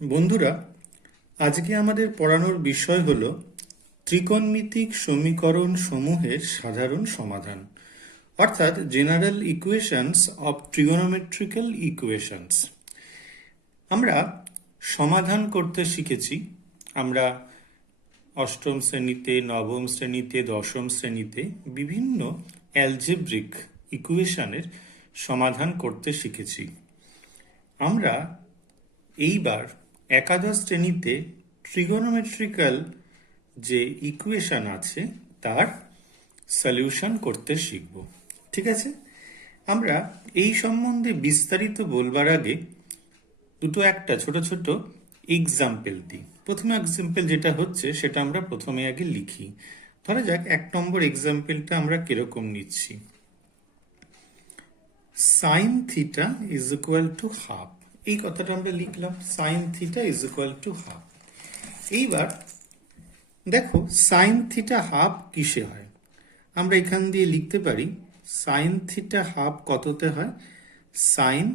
বন্ধুরা, আজকে আমাদের পড়ানোর বিষয় হলো ত্রিকোণমিতিক সমীকরণ সমূহের সাধারণ সমাধান, অর্থাৎ general equations of trigonometrical equations. আমরা সমাধান করতে শিখেছি। আমরা অষ্টম শ্রেণীতে, নবম শ্রেণীতে, দশম শ্রেণীতে বিভিন্ন অ্যালজেব্রিক ইকুয়েশনের সমাধান করতে শিখেছি। আমরা এইবার একাদশ শ্রেণীতে ট্রিগোনোমেট্রিক্যাল যে ইকুয়েশন আছে তার সলিউশন করতে শিখব। ঠিক আছে, আমরা এই সম্বন্ধে বিস্তারিত বলবার আগে একটা ছোট ছোট এক্সাম্পল দিই। প্রথম এক্সাম্পল যেটা হচ্ছে সেটা আমরা প্রথমে আগে লিখি। ধরা যাক 1 নম্বর এক্সাম্পলটা আমরা কিরকম নিচ্ছি। Sign theta is equal to half. এই কথাটা আমরা লিখলাম, sign theta is equal to half. এইবার দেখো সাইন থিটা হাফ কিসে হয়। আমরা এখান দিয়ে লিখতে পারি সাইন থিটা হাফ কততে হয়, সাইন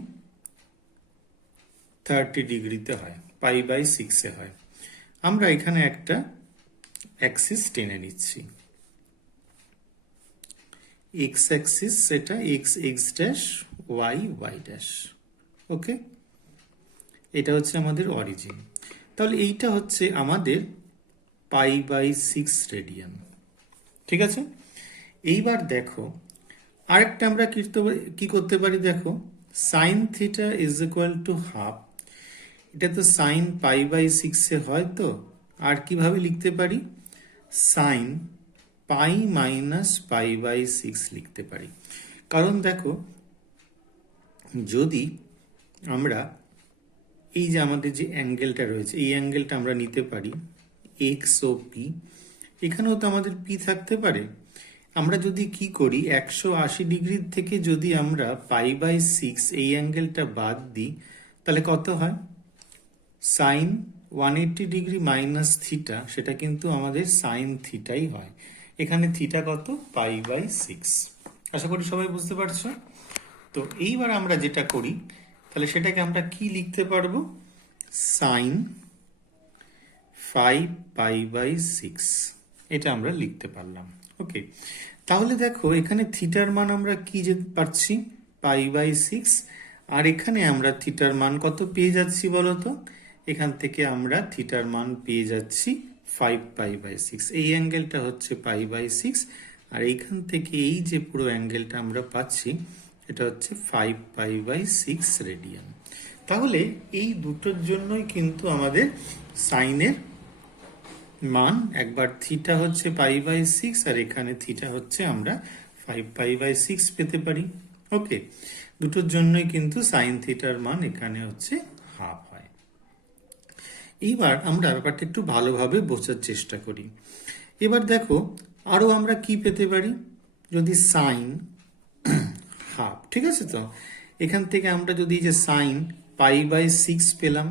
30 ডিগ্রিতে হয়, π/6 হয়। আমরা এখানে একটা অ্যাক্সিস টেনে নিচ্ছি, এক্স অ্যাক্সিস, সেটা x x dash, Y Y dash. Okay, এটা হচ্ছে আমাদের অরিজিন। তাহলে এইটা হচ্ছে আমাদের π/6 রেডিয়ান। ঠিক আছে, এইবার দেখো আরেকটা আমরা কি করতে পারি। দেখো sign theta is equal to half, এটা তো সাইন π/6 হয়। তো আর কিভাবে লিখতে পারি, সাইন π-π/6 লিখতে পারি। কারণ দেখো যদি আমরা এই যে আমাদের যে অ্যাঙ্গেলটা রয়েছে, এই অ্যাঙ্গেলটা আমরা নিতে পারি এক্স ও পি, এখানেও তো আমাদের পি থাকতে পারে। আমরা যদি কি করি, 180 ডিগ্রি থেকে যদি আমরা π/6 এই অ্যাঙ্গেলটা বাদ দিই, তাহলে কত হয়, সাইন 180 ডিগ্রি মাইনাস থিটা, সেটা কিন্তু আমাদের সাইন থিটাই হয়। এখানে থিটা কত, π/6। আশা করি সবাই বুঝতে পারছো। তো এইবার আমরা যেটা করি, তাহলে সেটাকে আমরা কি লিখতে পারবো, সাইন 5π/6, এটা আমরা লিখতে পারলাম। ওকে, তাহলে দেখো এখানে থিটার মান আমরা কি যে পাচ্ছি, π/6, আর এখানে আমরা থিটার মান কত পেয়ে যাচ্ছি বলতো, এখান থেকে আমরা থিটার মান পেয়ে যাচ্ছি 5π/6। এই অ্যাঙ্গেলটা হচ্ছে π/6, আর এইখান থেকে এই যে পুরো অ্যাঙ্গেলটা আমরা পাচ্ছি এটা হচ্ছে 5π/6 রেডিয়ান। তাহলে এই দুটোর জন্যই কিন্তু আমাদের সাইনের মান, একবার থিটা হচ্ছে π/6 আর এখানে থিটা হচ্ছে আমরা 5π/6 পেতে পারি। ওকে, দুটোর জন্যই কিন্তু সাইন থিটার মান এখানে হচ্ছে হাফ হয়। এইবার আমরা ব্যাপারটা একটু ভালোভাবে বোঝার চেষ্টা করি। এবার দেখো আরো আমরা কি পেতে পারি, যদি সাইন হাফ, ঠিক আছে, তো এখান থেকে আমরা যদি যে সাইন π/6 পেলাম,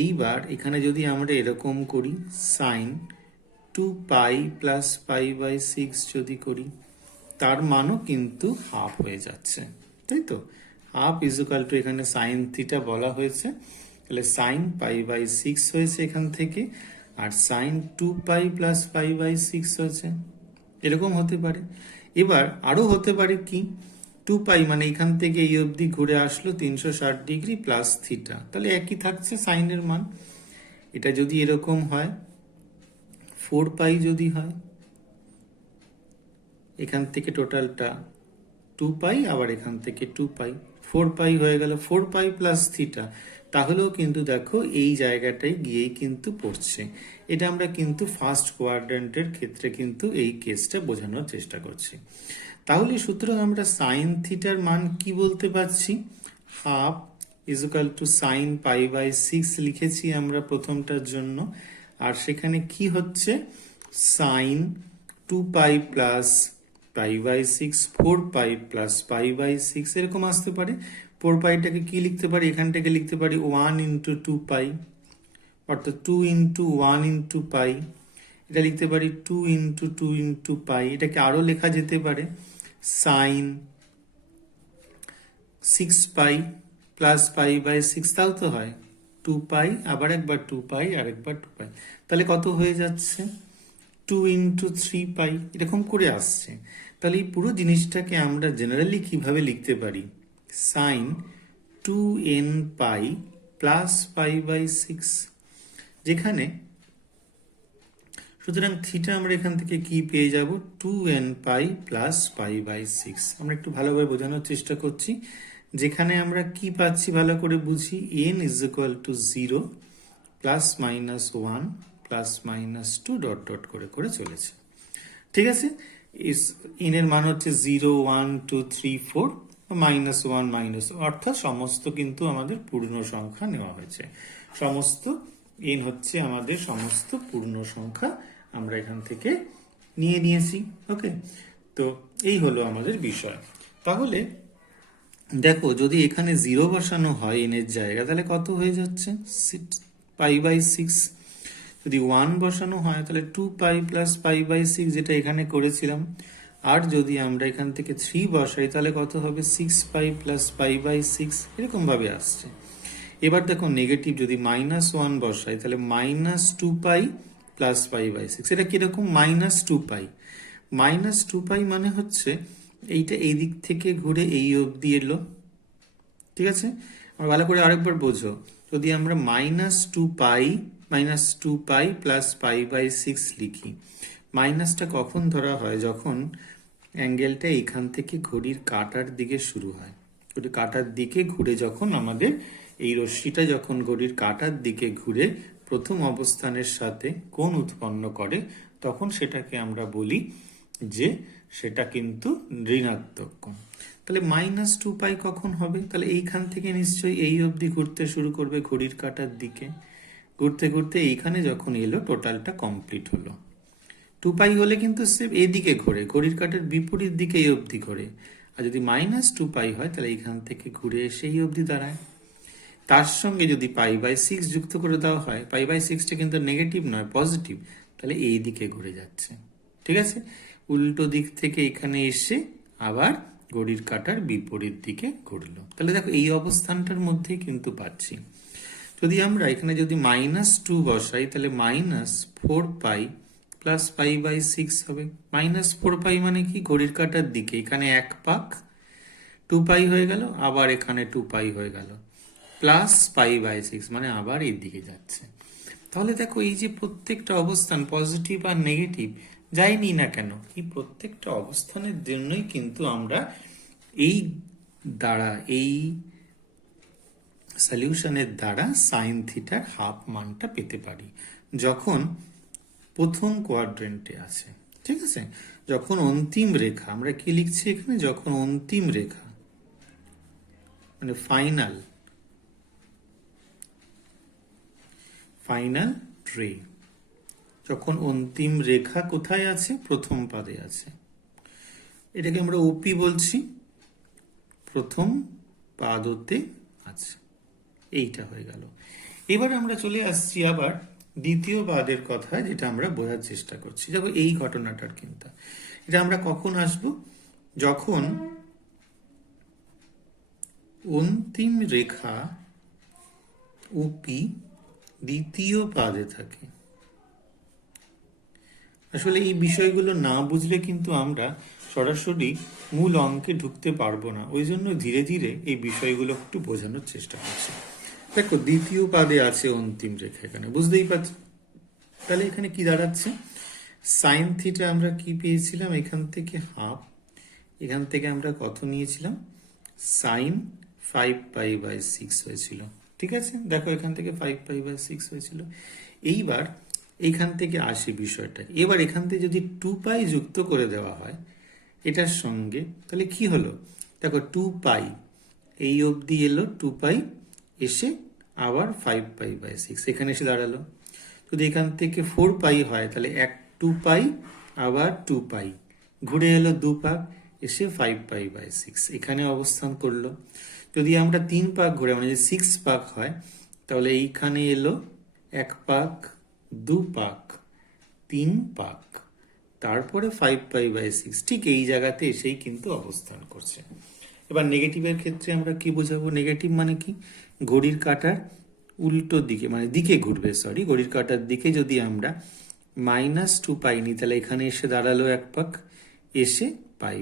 এইবার এখানে যদি আমরা এরকম করি সাইন 2π + π/6 যদি করি, তার মানও কিন্তু হাফ হয়ে যাচ্ছে, তাই তো। হাফ ইজ ইকুয়াল টু, এখানে সাইন থিটা বলা হয়েছে, তাহলে সাইন π/6 হয়েছে এখান থেকে, আর সাইন 2π + π/6 হয়েছে, এরকম হতে পারে। এবার আরো হতে পারে কি, 2π মানে এখান থেকে এই অবধি ঘুরে আসলো 360 ডিগ্রি প্লাস থিটা, তাহলে একই থাকছে সাইনের মান। এটা যদি এরকম হয়, 4π যদি হয়, এখান থেকে টোটালটা 2π, আবার এখান থেকে 2π, 4π হয়ে গেল, 4π প্লাস থিটা, তাহলেও কিন্তু দেখো এই জায়গাটায় গিয়েই কিন্তু পড়ছে। এটা আমরা কিন্তু ফার্স্ট কোয়াড্র্যান্টের ক্ষেত্রে কিন্তু এই কেসটা বোঝানোর চেষ্টা করছি। তাহলে সুতরাং আমরা সাইন থিটার মান কি বলতে পারছি, half is equal to sine π/6 লিখেছি আমরা প্রথমটার জন্য, আর সেখানে কি হচ্ছে সাইন 2π প্লাস π/6, 4π প্লাস π/6 এরকম আসতে পারে। 4πটাকে কি লিখতে পারি, এখান থেকে লিখতে পারি 1 × 2π, অর্থাৎ 2 × 1 × π। এটা লিখতে পারি 2 × 2 × π। এটাকে আরো লেখা যেতে পারে সাইন 6π প্লাস π/6, তাও তো হয় টু পাই, আবার একবার টু পাই, আর একবার টু পাই, তাহলে কত হয়ে যাচ্ছে? 2 × 3 পাই, এরকম করে আসছে। তাহলে এই পুরো জিনিসটাকে আমরা জেনারেলি কিভাবে লিখতে পারি? সাইন 2n পাই প্লাস পাই/6, যেখানে সুতরাং থিটা আমরা এখান থেকে কি পেয়ে যাব? 2n pi plus পাই/6। আমরা একটু ভালোভাবে বোঝানোর চেষ্টা করছি। যেখানে আমরা কি পাচ্ছি ভালো করে বুঝি, n is equal two 0 plus minus 1 plus minus 2 dot dot করে করে চলেছে। ঠিক আছে, n এর মান হচ্ছে 0 1 2 3 4 -1 মাইনাস, অর্থাৎ সমস্ত কিন্তু আমাদের পূর্ণ সংখ্যা নেওয়া হয়েছে। সমস্ত n হচ্ছে আমাদের সমস্ত পূর্ণ সংখ্যা আমরা এখান থেকে নিয়ে নিয়েছি। ওকে, তো এই হলো আমাদের বিষয়। তাহলে দেখো, যদি এখানে 0 বসানো হয় n এর জায়গা, তাহলে কত হয়ে যাচ্ছে? পাই/6। যদি 1 বসানো হয় তাহলে 2 পাই প্লাস পাই/6, যেটা এখানে করেছিলাম। আর যদি আমরা এখান থেকে 3 বসাই তাহলে কত হবে? 6 পাই প্লাস পাই/6, এরকম ভাবে আসছে। এবার দেখো, নেগেটিভ যদি -1 বসাই তাহলে -2 পাই প্লাস পাই/6, এটা কিরকম? -2 পাই। -2 পাই মানে হচ্ছে এইটা এই দিক থেকে ঘুরে এই অবধি এলো। ঠিক আছে, আমরা ভালো করে আরেকবার বোঝো। যদি আমরা -2 পাই প্লাস পাই/6 লিখি, মাইনাসটা কখন ধরা হয়? যখন অ্যাঙ্গেলটা এখান থেকে ঘড়ির কাঁটার দিকে শুরু হয়। ঘড়ির কাঁটার দিকে ঘুরে যখন আমাদের এই রশ্মিটা যখন ঘড়ির কাঁটার দিকে ঘুরে প্রথম অবস্থানের সাথে কোণ উৎপন্ন করে, তখন সেটাকে আমরা বলি যে সেটা কিন্তু ঋণাত্মক কোণ। তাহলে -2 পাই কখন হবে? তাহলে এইখান থেকে নিশ্চয়ই এই অবধি ঘুরতে শুরু করবে ঘড়ির কাঁটার দিকে, ঘুরতে ঘুরতে এইখানে যখন এলো টোটালটা কমপ্লিট হলো। 2 পাই হলে কিন্তু সে এদিকে ঘোরে, ঘড়ির কাঁটার বিপরীত দিকে এই অবধি ঘোরে। আর যদি -2 পাই হয় তাহলে এইখান থেকে ঘুরে এসে এই অবধি দাঁড়ায়। তার সঙ্গে যদি পাই/6 যুক্ত করে দেওয়া হয়, পাই/6টা কিন্তু নেগেটিভ নয়, পজিটিভ, তাহলে এই দিকে ঘুরে যাচ্ছে। ঠিক আছে, উল্টো দিক থেকে এখানে এসে আবার ঘড়ির কাঁটার বিপরীত দিকে ঘুরলো। তাহলে দেখো, এই অবস্থানটার মধ্যেই কিন্তু পাচ্ছি। যদি আমরা এখানে যদি -2 বসাই তাহলে -4 পাই প্লাস পাই/6 হবে। -4 পাই মানে কি? ঘড়ির কাঁটার দিকে এখানে 1 পাক, 2 পাই হয়ে গেল, আবার এখানে 2 পাই হয়ে গেল, প্লাস পাই/6 মানে আবার এই দিকে যাচ্ছে। তাহলে দেখো, এই যে প্রত্যেকটা অবস্থান পজিটিভ আর নেগেটিভ যাই নি না কেন, এই প্রত্যেকটা অবস্থানের জন্যই কিন্তু আমরা এই দ্বারা, এই সলিউশনের দ্বারা সাইন থিটার হাফ মানটা পেতে পারি, যখন প্রথম কোয়াড্রেন্টে আছে। ঠিক আছে, যখন অন্তিম রেখা, আমরা কি লিখছি এখানে? যখন অন্তিম রেখা মানে ফাইনাল রে, যখন অন্তিম রেখা কোথায় আছে? প্রথম পাদে আছে। এটাকে আমরা ওপি বলছি, প্রথম পাদতে আছে। এইটা হয়ে গেল। এবার আমরা চলে আসছি আবার দ্বিতীয় পাদের কথা, যেটা আমরা বোঝার চেষ্টা করছি। দেখো, এই ঘটনাটার কিন্তু এটা আমরা কখন আসব? যখন অন্তিম রেখা ওপি দ্বিতীয় পাদে থাকে। আসলে এই বিষয়গুলো না বুঝলে কিন্তু আমরা সরাসরি মূল অঙ্কে ঢুকতে পারবো না। ওই জন্য ধীরে ধীরে এই বিষয়গুলো একটু বোঝানোর চেষ্টা করছি। দেখো, দ্বিতীয় পাদে আছে অন্তিম রেখা, এখানে বুঝতেই পারছি। তাহলে এখানে কি দাঁড়াচ্ছে? সাইন থিটা আমরা কি পেয়েছিলাম? এখান থেকে হাফ, এখান থেকে আমরা কত নিয়েছিলাম? সাইন 5 পাই/6 হয়েছিল। ঠিক আছে, দেখো এখান থেকে 5 পাই/6 হয়েছিল। এইবার এইখান থেকে আসি বিষয়টা। এবার এখান থেকে যদি 2 পাই যুক্ত করে দেওয়া হয় এটার সঙ্গে, তাহলে কি হলো? দেখো, 2 পাই এই অবধি এলো, 2 পাই এসে আবার 5 পাই/6 এখানে এসে দাঁড়ালো। যদি এখান থেকে 4 পাই হয় তাহলে 2 পাই আবার 2 পাই ঘুরে এলো 2 পাক, এসে 5 পাই/6 এখানে অবস্থান করলো। যদি আমরা 3 পাক ঘুরে, মানে 6 পাক হয়, তাহলে এইখানে এলো 1 পাক, 2 পাক, 3 পাক, তারপরে 5 পাই/6 ঠিক এই জায়গাতে এসেই কিন্তু অবস্থান করছে। এবার নেগেটিভের ক্ষেত্রে আমরা কি বোঝাবো? নেগেটিভ মানে কি? ঘড়ির কাঁটার উল্টো দিকে মানে দিকে ঘুরবে, সরি, ঘড়ির কাঁটার দিকে যদি আমরা -2 পাই নিই, তাহলে এখানে এসে দাঁড়ালো এক পাক, এসে পাই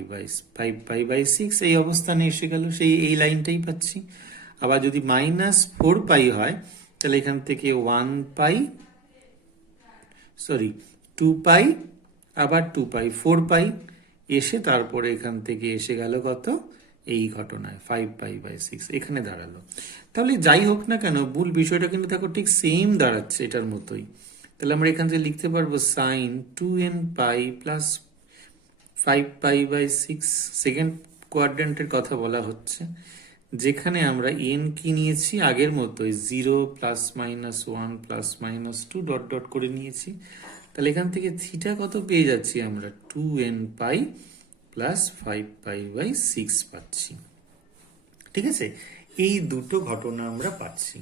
বাই 6 এই অবস্থানে এসে গেল, সেই এই লাইনটাই পাচ্ছি। আবার যদি -4 পাই হয়, তাহলে এখান থেকে 1 পাই, সরি 2 পাই, আবার 2 পাই, 4 পাই, এসে তারপরে এখান থেকে এসে গেল কত, এই ঘটনায় 5 পাই/6 এখানে দাঁড়ালো। তাহলে যাই হোক না কেন, মূল বিষয়টা কিন্তু দেখো ঠিক সেম দাঁড়াচ্ছে, এটার মতোই। তাহলে আমরা এখান থেকে লিখতে পারবো sin 2n পাই প্লাস 5 পাই/6, সেকেন্ড কোয়াড্রেন্টের কথা বলা হচ্ছে, যেখানে আমরা n কি নিয়েছি আগের মতোই 0 +-1 +-2 ডট ডট করে নিয়েছি। তাহলে এখান থেকে থিটা কত পেয়ে যাচ্ছি আমরা, 2n পাই প্লাস 5 পাই/6 পাচ্ছি। ঠিক আছে, এই দুটো ঘটনা আমরা পাচ্ছি।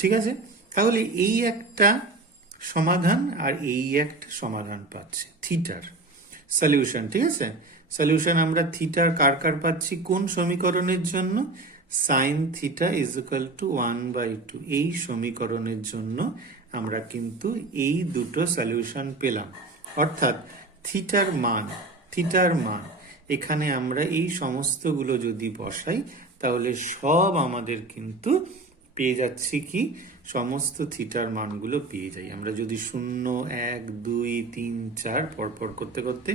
ঠিক আছে, তাহলে এই একটা সমাধান আর এই একটা সমাধান পাচ্ছি থিটার সলিউশন। ঠিক আছে, সলিউশন আমরা থিটার কার কার পাচ্ছি, কোন সমীকরণের জন্য, sign theta is equal two 1/2, এই সমীকরণের জন্য আমরা কিন্তু এই দুটো সলিউশন পেলাম। অর্থাৎ থিটার মান এখানে আমরা এই সমস্তগুলো যদি বসাই, তাহলে সব আমাদের কিন্তু পেয়ে যাচ্ছি কি, সমস্ত থিটার মানগুলো পেয়ে যাই আমরা। যদি 0, 1, 2, 3, 4 পরপর করতে করতে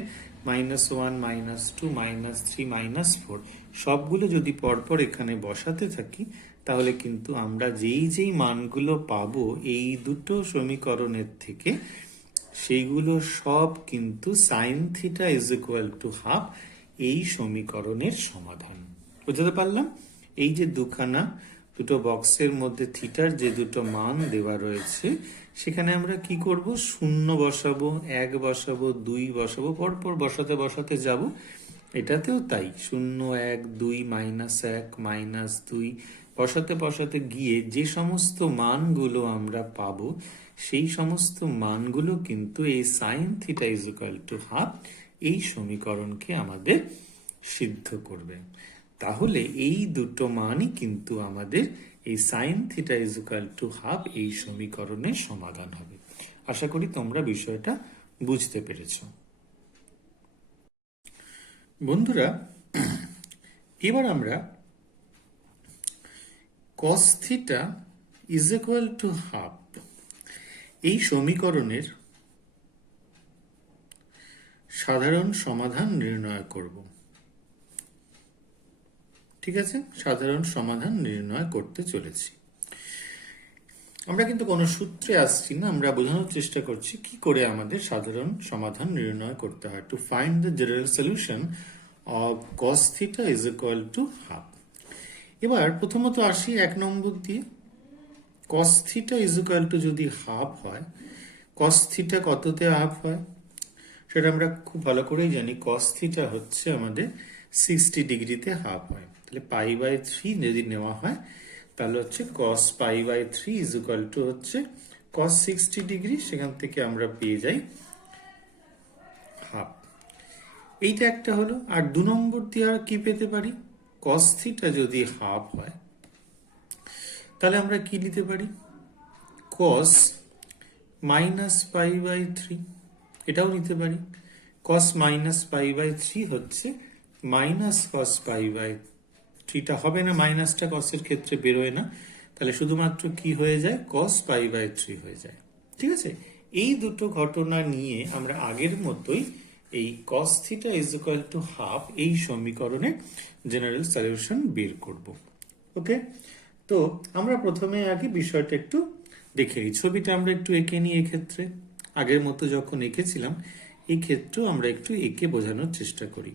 -1, -2, -3, -4 সবগুলো যদি পরপর এখানে বসাতে থাকি, তাহলে কিন্তু আমরা যেই মানগুলো পাবো এই দুটো সমীকরণের থেকে, সেইগুলো সব কিন্তু sign theta is equal to half এই সমীকরণের সমাধান। বুঝতে পারলাম? এই যে দুটো বক্সের মধ্যে থিটার যে দুটো মান দেওয়া রয়েছে, সেখানে আমরা কি করব, 0 বসাবো, 1 বসাবো, 2 বসাবো, পরপর বসাতে বসাতে যাব। এটাতেও তাই, 0, 1, 2, -1, -2 বসাতে বসাতে গিয়ে যে সমস্ত মানগুলো আমরা পাবো, সেই সমস্ত মানগুলো কিন্তু এই sign theta is equal to half এই সমীকরণকে আমাদের সিদ্ধ করবে। তাহলে এই দুটো মানই কিন্তু আমাদের এই sign theta is equal to half এই সমীকরণের সমাধান হবে। আশা করি তোমরা বিষয়টা বুঝতে পেরেছ। বন্ধুরা, এবার আমরা cos theta is equal to half এই সমীকরণের সাধারণ সমাধান নির্ণয় করব। ঠিক আছে, সাধারণ সমাধান নির্ণয় করতে চলেছি। আমরা কিন্তু কোনো সূত্রে আসছি না, আমরা বোঝানোর চেষ্টা করছি কি করে আমাদের সাধারণ সমাধান নির্ণয় করতে হয়। To find the general solution of cos theta is equal to half. এবার প্রথমত আসি 1 নম্বর দিয়ে। cos theta is equal two যদি হাফ হয়, cos থিটা কততে হাফ হয় সেটা আমরা খুব ভালো করেই জানি। cos থিটা হচ্ছে আমাদের 60 ডিগ্রিতে হাফ হয়। তাহলে π/3 যদি নেওয়া হয়, তাহলে হচ্ছে cos π/3 ইজ ইকুয়াল টু হচ্ছে cos 60 ডিগ্রি, সেখান থেকে আমরা পেয়ে যাই হাফ। এইটা একটা হলো। আর 2 নম্বর দিয়ে আর কি পেতে পারি, cos থিটা যদি হাফ হয়, তাহলে আমরা কি নিতে পারি, cos -π/3 এটাও নিতে পারি। cos -π/3 হচ্ছে cos π/3টা হবে না, মাইনাসটা cosএর ক্ষেত্রে বেরোয় না, তাহলে শুধুমাত্র কি হয়ে যায়, cos π/3 হয়ে যায়। ঠিক আছে, এই দুটো ঘটনা নিয়ে আমরা আগের মতোই এই cos theta is equal to half এই সমীকরণে জেনারেল সলিউশন বের করব। ওকে, তো আমরা প্রথমে আগে বিষয়টা একটু দেখে নিই। ছবিটা আমরা একটু এঁকে নিই। এক্ষেত্রে আগের মতো যখন এঁকেছিলাম, এই ক্ষেত্রেও আমরা একটু এঁকে বোঝানোর চেষ্টা করি।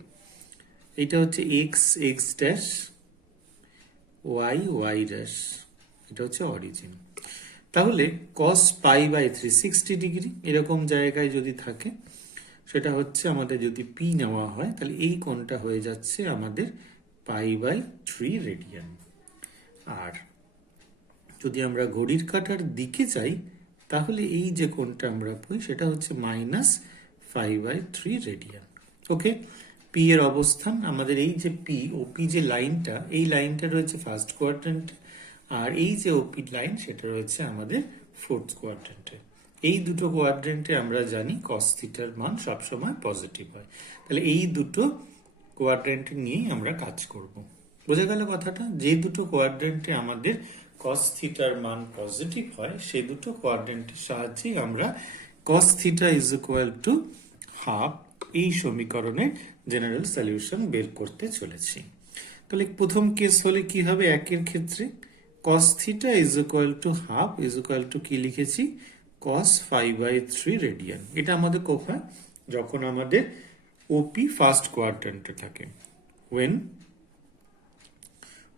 এটা হচ্ছে এক্স ড্যাশ, ওয়াই ড্যাশ, এটা হচ্ছে অরিজিন। তাহলে cos π/3 60 ডিগ্রি এরকম জায়গায় যদি থাকে, সেটা হচ্ছে আমাদের যদি পি নেওয়া হয়, তাহলে এই কোণটা হয়ে যাচ্ছে আমাদের π/3 রেডিয়ান। আর যদি আমরা ঘড়ির কাঁটার দিকে যাই, তাহলে এই যে কোণটা আমরা পাই সেটা হচ্ছে -5/3 রেডিয়ান। ওকে, পি এর অবস্থান আমাদের এই যে পি যে লাইনটা, এই লাইনটা রয়েছে ফার্স্ট কোয়াড্রেন্টে, আর এই যে ওপি লাইন সেটা রয়েছে আমাদের ফোর্থ কোয়াড্রেন্টে। এই দুটো কোয়াড্রেন্টে আমরা জানি কস থিটার মান সবসময় পজিটিভ হয়। তাহলে এই দুটো কোয়াড্রেন্ট নিয়েই আমরা কাজ করব। বোঝা গেল কথাটা? যে দুটো কোয়াড্রেন্টে আমাদের কস থিটার মান পজিটিভ হয় সেই দুটো কোয়াড্রেন্টের সাহায্যে আমরা কস theta is equal to half এই সমীকরণের জেনারেল সলিউশন বের করতে চলেছি। তাহলে প্রথম কেস হলে কি হবে? একের ক্ষেত্রে cos theta is equal to half is equal two কি লিখেছি? cos 5/3 radian. এটা আমাদের কোথায়? যখন আমাদের ওপি ফার্স্ট কোয়াড্রেন্টে থাকে, when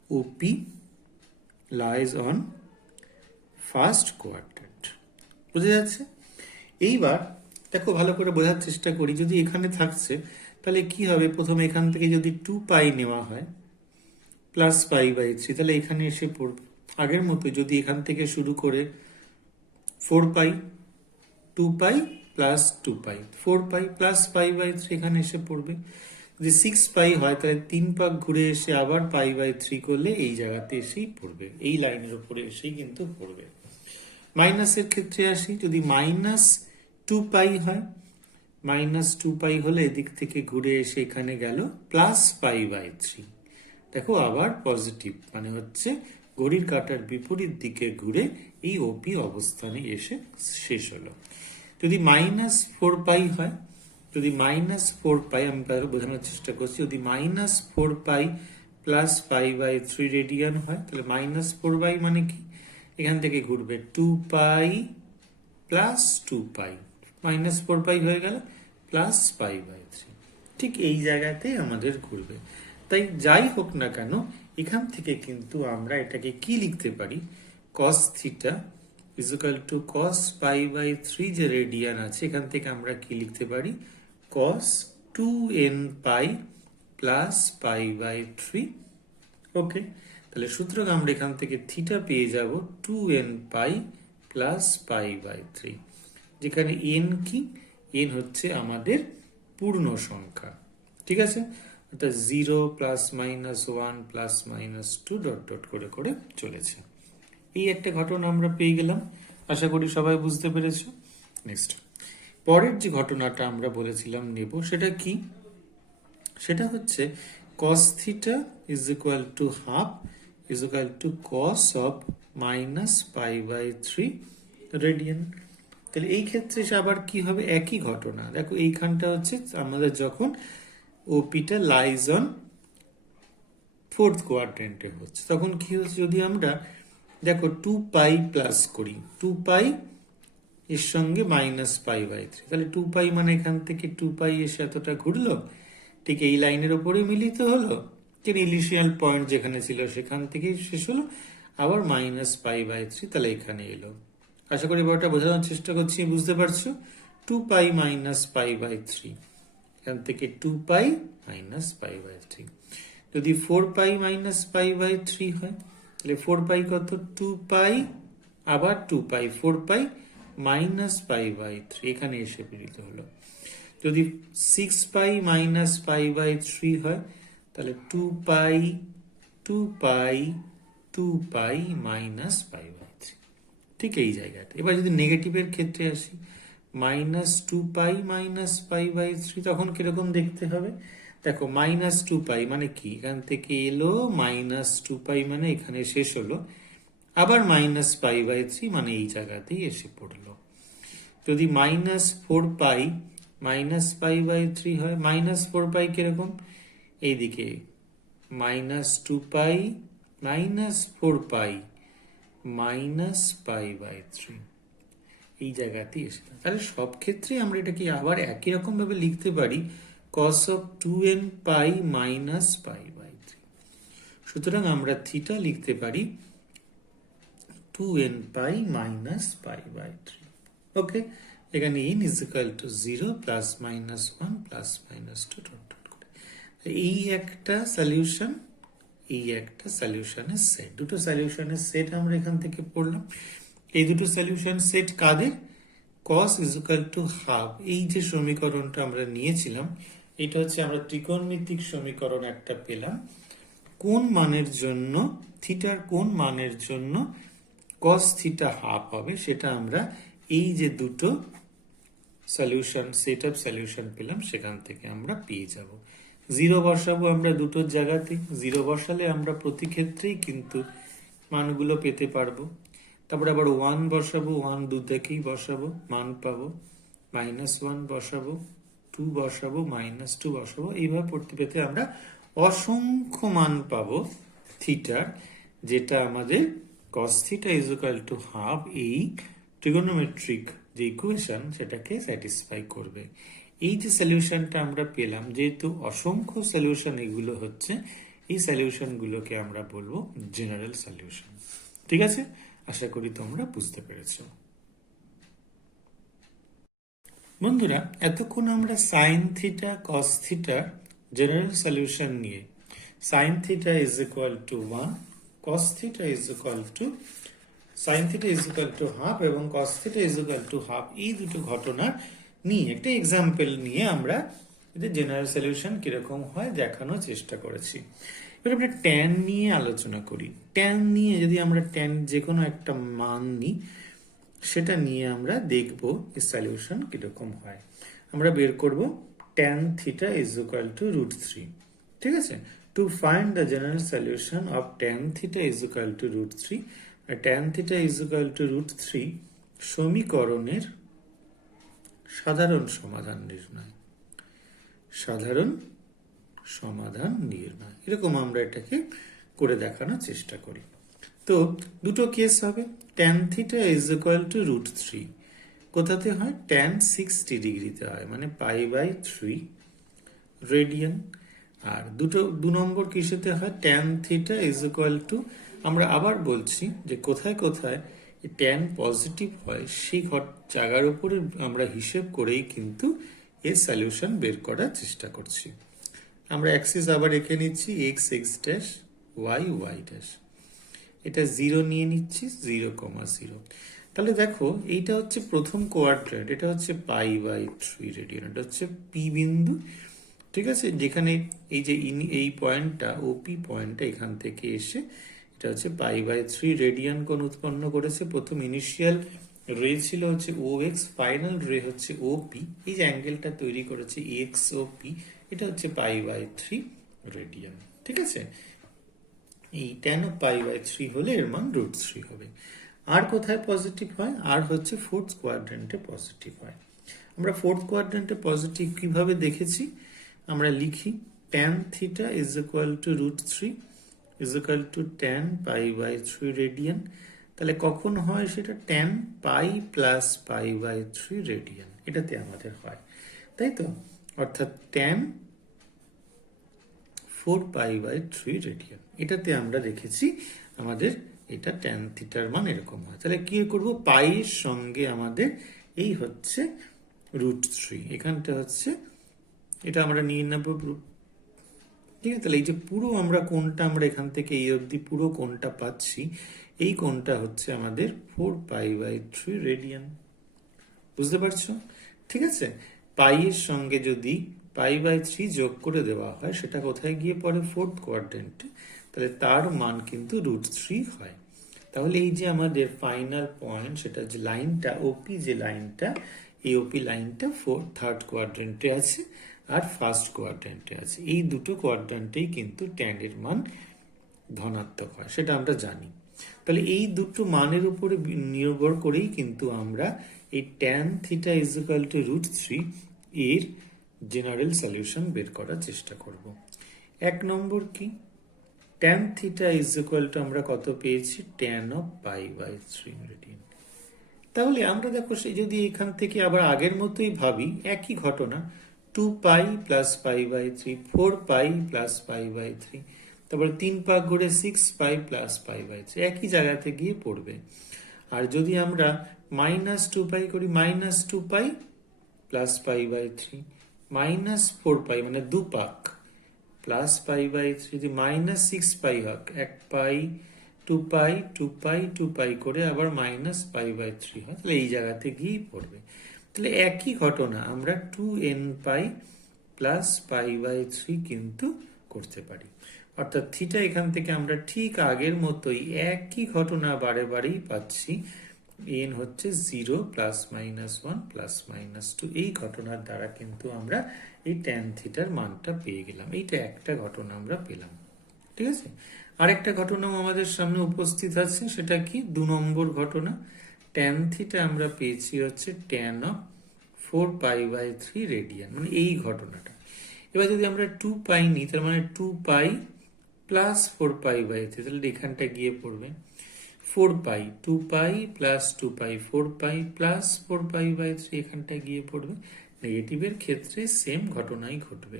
OP lies on first quadrant. বুঝা যাচ্ছে? এইবার দেখো ভালো করে বোঝার চেষ্টা করি। যদি এখানে থাকছে তাহলে কি হবে? প্রথমে এখান থেকে যদি 2π নেওয়া হয় প্লাস π/3, তাহলে এখানে এসে পড়বে আগের মতো। যদি এখান থেকে শুরু করে 4π, 2π প্লাস 2π, 4π প্লাস π/3 এখানে এসে পড়বে। যদি 6π হয় তাহলে 3 পাক ঘুরে এসে আবার π/3 করলে এই জায়গাতে এসেই পড়বে, এই লাইনের উপরে এসেই কিন্তু পড়বে। মাইনাসের ক্ষেত্রে আসি, যদি -2π হয়, -2π হলে এদিক থেকে ঘুরে এসে এখানে গেল প্লাস π/3। দেখো আবার পজিটিভ, মানে হচ্ছে ঘড়ির কাঁটার বিপরীত দিকে ঘুরে এই ওপি অবস্থানে এসে শেষ হলো। যদি -4π হয়, যদি -4π, আমি বোঝানোর চেষ্টা করছি, যদি -4π প্লাস π/3 রেডিয়ান হয় তাহলে -4π মানে কি? এখান থেকে ঘুরবে 2π প্লাস 2π, -4π হয়ে গেল প্লাস π/3। ঠিক এই জায়গাতেই আমাদের ঘুরবে। তাই যাই হোক না কেন এখান থেকে কিন্তু আমরা এটাকে কি লিখতে পারি? cos theta is equal to cos π/3 যে রেডিয়ান আছে, এখান থেকে আমরা কি লিখতে পারি? cos 2nπ plus π/3। ওকে, তাহলে সুতরাং আমরা এখান থেকে থিটা পেয়ে যাব 2nπ প্লাস π/3, যেখানে n কি? n হচ্ছে আমাদের পূর্ণ সংখ্যা। ঠিক আছে, অর্থাৎ 0 plus minus 1 plus minus 2 dot dot করে করে চলেছে। এই একটা ঘটনা আমরা পেয়ে গেলাম, আশা করি সবাই বুঝতে পেরেছো। নেক্সট, পরের যে ঘটনাটা আমরা বলেছিলাম নেব সেটা কি? সেটা হচ্ছে cos theta is equal to half is equal to cos of -π/3 radian. তাহলে এই ক্ষেত্রে আবার কি হবে? একই ঘটনা। দেখো এইখানটা হচ্ছে আমাদের যখন ওপিটা লাইজ অন ফোর্থ কোয়াড্রেন্টে হচ্ছে, তখন কি হচ্ছে? যদি আমরা দেখো 2π প্লাস করি, 2π এর সঙ্গে -π/3, তাহলে 2π মানে এখান থেকে 2π এসে এতটা ঘুরলো, ঠিক এই লাইনের উপরে মিলিত হলো, ইনিশিয়াল পয়েন্ট যেখানে ছিল সেখান থেকেই শেষ হলো, আবার -π/3, তাহলে এখানে এলো। আশা করি ব্যাপারটা বোঝানোর চেষ্টা করছি, বুঝতে পারছো? 2π -π/3, এখান থেকে 2π -π/3। যদি 4π -π/3 হয় তাহলে 4π কত? 2π আবার 2π, 4π -π/3 এখানে এসে মিলিত হলো। যদি 6π -π/3 হয় তাহলে 2π 2π 2π -π/3, ঠিক এই জায়গাটা। এবার যদি নেগেটিভের ক্ষেত্রে আসি, -2π -π/3, তখন কিরকম দেখতে হবে? দেখো -2π মানে কি? এখান থেকে এলো, -2π মানে এখানে শেষ হলো, আবার -π/3 মানে এই জায়গাতেই এসে পড়লো। যদি -4π -π/3 হয়, -4π কিরকম? এইদিকে -2π -4π -π/3 এই জায়গাতেই এসে। তাহলে সব ক্ষেত্রে আমরা এটাকে আবার একই রকম ভাবে লিখতে পারি, cos of 2nπ -π/3। সুতরাং আমরা থিটা লিখতে পারি 2nπ -π/3। ওকে, এখানে n is equal to 0 plus minus 1 plus minus 2 dot dot করে। এই একটা সলিউশন, এই একটা সলিউশনের সেট, দুটো সলিউশনের সেট আমরা এখান থেকে পড়লাম। এই দুটো সলিউশন সেট কাদের? cos is equal to half, এই যে সমীকরণটা আমরা নিয়েছিলাম, এটা হচ্ছে আমরা ত্রিকোণমিতিক সমীকরণ একটা পেলাম, কোন মানের জন্য থিটার কোন মানের জন্য কস থিটা হাফ হবে সেটা আমরা এই যে দুটো সলিউশন সেট আপ সলিউশন পেলাম সেখান থেকে আমরা পেয়ে যাব। জিরো বসাবো আমরা দুটোর জায়গাতে, জিরো বসালে আমরা প্রতি ক্ষেত্রেই কিন্তু মানগুলো পেতে পারবো। তারপরে আবার 1 বসাবো, 1 দুদিকেই বসাবো, মান পাবো। -1 বসাবো, 2 বসাবো, -2 বসাবো, এইভাবে পড়তে পেতে আমরা অসংখ্য মান পাবো থিটার, যেটা আমাদের cos theta is equal to half এই ট্রিগোনোমেট্রিক যে ইকুয়েশন সেটাকে স্যাটিসফাই করবে। এই যে সলিউশনটা আমরা পেলাম, যেহেতু অসংখ্য সলিউশন এগুলো হচ্ছে, এই সলিউশনগুলোকে আমরা বলবো জেনারেল সলিউশন। ঠিক আছে, আশা করি তোমরা বুঝতে পেরেছো। বন্ধুরা, এতক্ষণ আমরা সাইন থিটা কস থিটার জেনারেল সলিউশন নিয়ে sine theta is equal to 1, cos theta is equal to sine theta is equal to half এবং cos theta is equal to half, এই দুটো ঘটনার নিয়ে একটা এক্সাম্পল নিয়ে আমরা এদের জেনারেল সলিউশন কিরকম হয় দেখানোর চেষ্টা করেছি। এবার আমরা ট্যান নিয়ে আলোচনা করি। ট্যান নিয়ে যদি আমরা ট্যান যে কোনো একটা মান নিই, সেটা নিয়ে আমরা দেখব এই সলিউশন কিরকম হয়। আমরা বের করব tan theta is equal to √3। ঠিক আছে, to find the general solution of tan theta is equal to √3, tan theta is equal to √3 সমীকরণের সাধারণ সমাধান নির্ণয়। সাধারণ সমাধান নির্ণয়, এরকম আমরা এটাকে করে দেখানোর চেষ্টা করি। তো দুটো কেস হবে। Tan theta is equal to √3 কোথাতে হয়? ট্যান 60 ডিগ্রিতে হয়, মানে π/3 রেডিয়ান। আর দু নম্বর কিসেতে হয়? Tan theta is equal to, আমরা আবার বলছি যে কোথায় কোথায় ট্যান পজিটিভ হয় সেই জায়গার উপরে আমরা হিসেব করেই কিন্তু এর সলিউশন বের করার চেষ্টা করছি। আমরা অ্যাক্সিস আবার রেখে নিচ্ছি x(x', y(y'), এটা 0 নিয়ে নিচ্ছি, 0,0। তাহলে দেখো এইটা হচ্ছে প্রথম কোয়াড্রেন্ট, এটা হচ্ছে π/3 রেডিয়ান, এটা হচ্ছে পি বিন্দু। ঠিক আছে, যেখানে এই যে এই পয়েন্টটা ওপি পয়েন্টটা এখান থেকে এসে এটা হচ্ছে π/3 রেডিয়ান কোণ উৎপন্ন করেছে। প্রথম ইনিশিয়াল রে ছিল হচ্ছে OX, ফাইনাল রে হচ্ছে OP। এই যে অ্যাঙ্গেলটা তৈরি করেছে XOP, এটা হচ্ছে π/3 রেডিয়ান। ঠিক আছে, এই tan of π/3 হলে এর মান √3 হবে। আর কোথায় পজিটিভ হয়? আর হচ্ছে ফোর্থ কোয়াড্রেন্টে পজিটিভ হয়। আমরা ফোর্থ কোয়াড্রেন্টে পজিটিভ কিভাবে দেখেছি? আমরা লিখি tan theta is equal to √3 is equal to tan π/3 radian. তাহলে কখন হয় সেটা? tan π প্লাস π/3 রেডিয়ান, এটাতে আমাদের হয়, তাই তো? অর্থাৎ tan 4π/3 রেডিয়ান, এটাতে আমরা দেখেছি আমাদের এটা ট্যান থিটার মান এরকম হয়। তাহলে কি করব? পাই এর সঙ্গে আমাদের এই হচ্ছে √3, এখানটা হচ্ছে এটা আমরা নিয়ে নেব। ঠিক আছে, তাহলে এই যে পুরো আমরা কোণটা আমরা এখান থেকে এই অবধি পুরো কোণটা পাচ্ছি, এই কোণটা হচ্ছে আমাদের 4π/3 রেডিয়ান। বুঝতে পারছো? ঠিক আছে, পাই এর সঙ্গে যদি π/3 যোগ করে দেওয়া হয়, সেটা কোথায় গিয়ে পড়ে? ফোর্থ কোয়াড্রেন্টে। তাহলে তার মান কিন্তু √3 হয়। তাহলে এই যে আমাদের ফাইনাল পয়েন্ট, সেটা যে লাইনটা ওপি, যে লাইনটা, এই ওপি লাইনটা থার্ড কোয়াড্রেন্টে আছে আর ফার্স্ট কোয়াড্রেন্টে আছে। এই দুটো কোয়াড্রেন্টেই কিন্তু ট্যান এর মান ধনাত্মক হয়, সেটা আমরা জানি। তাহলে এই দুটো মানের উপরে নির্ভর করেই কিন্তু আমরা এই tan theta is equal to √3 এর জেনারেল সলিউশন বের করার চেষ্টা করব। এক নম্বর কি? Tan theta is equal to আমরা কত পেয়েছি? tan of π/3 radian. তাহলে আমরা দেখো সে যদি এখান থেকে আবার আগের মতোই ভাবি, একই ঘটনা, 2π প্লাস π/3, 4π প্লাস π/3, তারপরে 3 পাক ঘুরে 6π প্লাস π/3, একই জায়গাতে গিয়ে পড়বে। আর যদি আমরা -2π করি, -2π প্লাস π/3, -4π মানে 2 পাক প্লাস π/3, যদি -6π হোক, 1π 2π 2π 2π করে আবার -π/3 হয়, তাহলে এই জায়গাতে গিয়েই পড়বে। তাহলে একই ঘটনা আমরা 2nπ প্লাস π/3 কিন্তু করতে পারি। অর্থাৎ থিটা এখান থেকে আমরা ঠিক আগের মতোই একই ঘটনা বারে বারেই পাচ্ছি। এন হচ্ছে 0 +-1 +-2, এই ঘটনার দ্বারা কিন্তু আমরা এই ট্যান থিটার মানটা পেয়ে গেলাম। এইটা একটা ঘটনা আমরা পেলাম, ঠিক আছে। আরেকটা ঘটনাও আমাদের সামনে উপস্থিত আছে, সেটা কি 2 নম্বর ঘটনা। ট্যান থিটা আমরা পেয়েছি হচ্ছে tan of 4π/3 রেডিয়ান, মানে এই ঘটনাটা। এবার যদি আমরা 2π নিই, তার মানে 2π + 4π/3, তাহলে এখানটা গিয়ে পড়বে 4π, 2π + 2π 4π + 4π/3, এখানটা গিয়ে পড়বে। নেগেটিভের ক্ষেত্রে সেম ঘটনাই ঘটবে।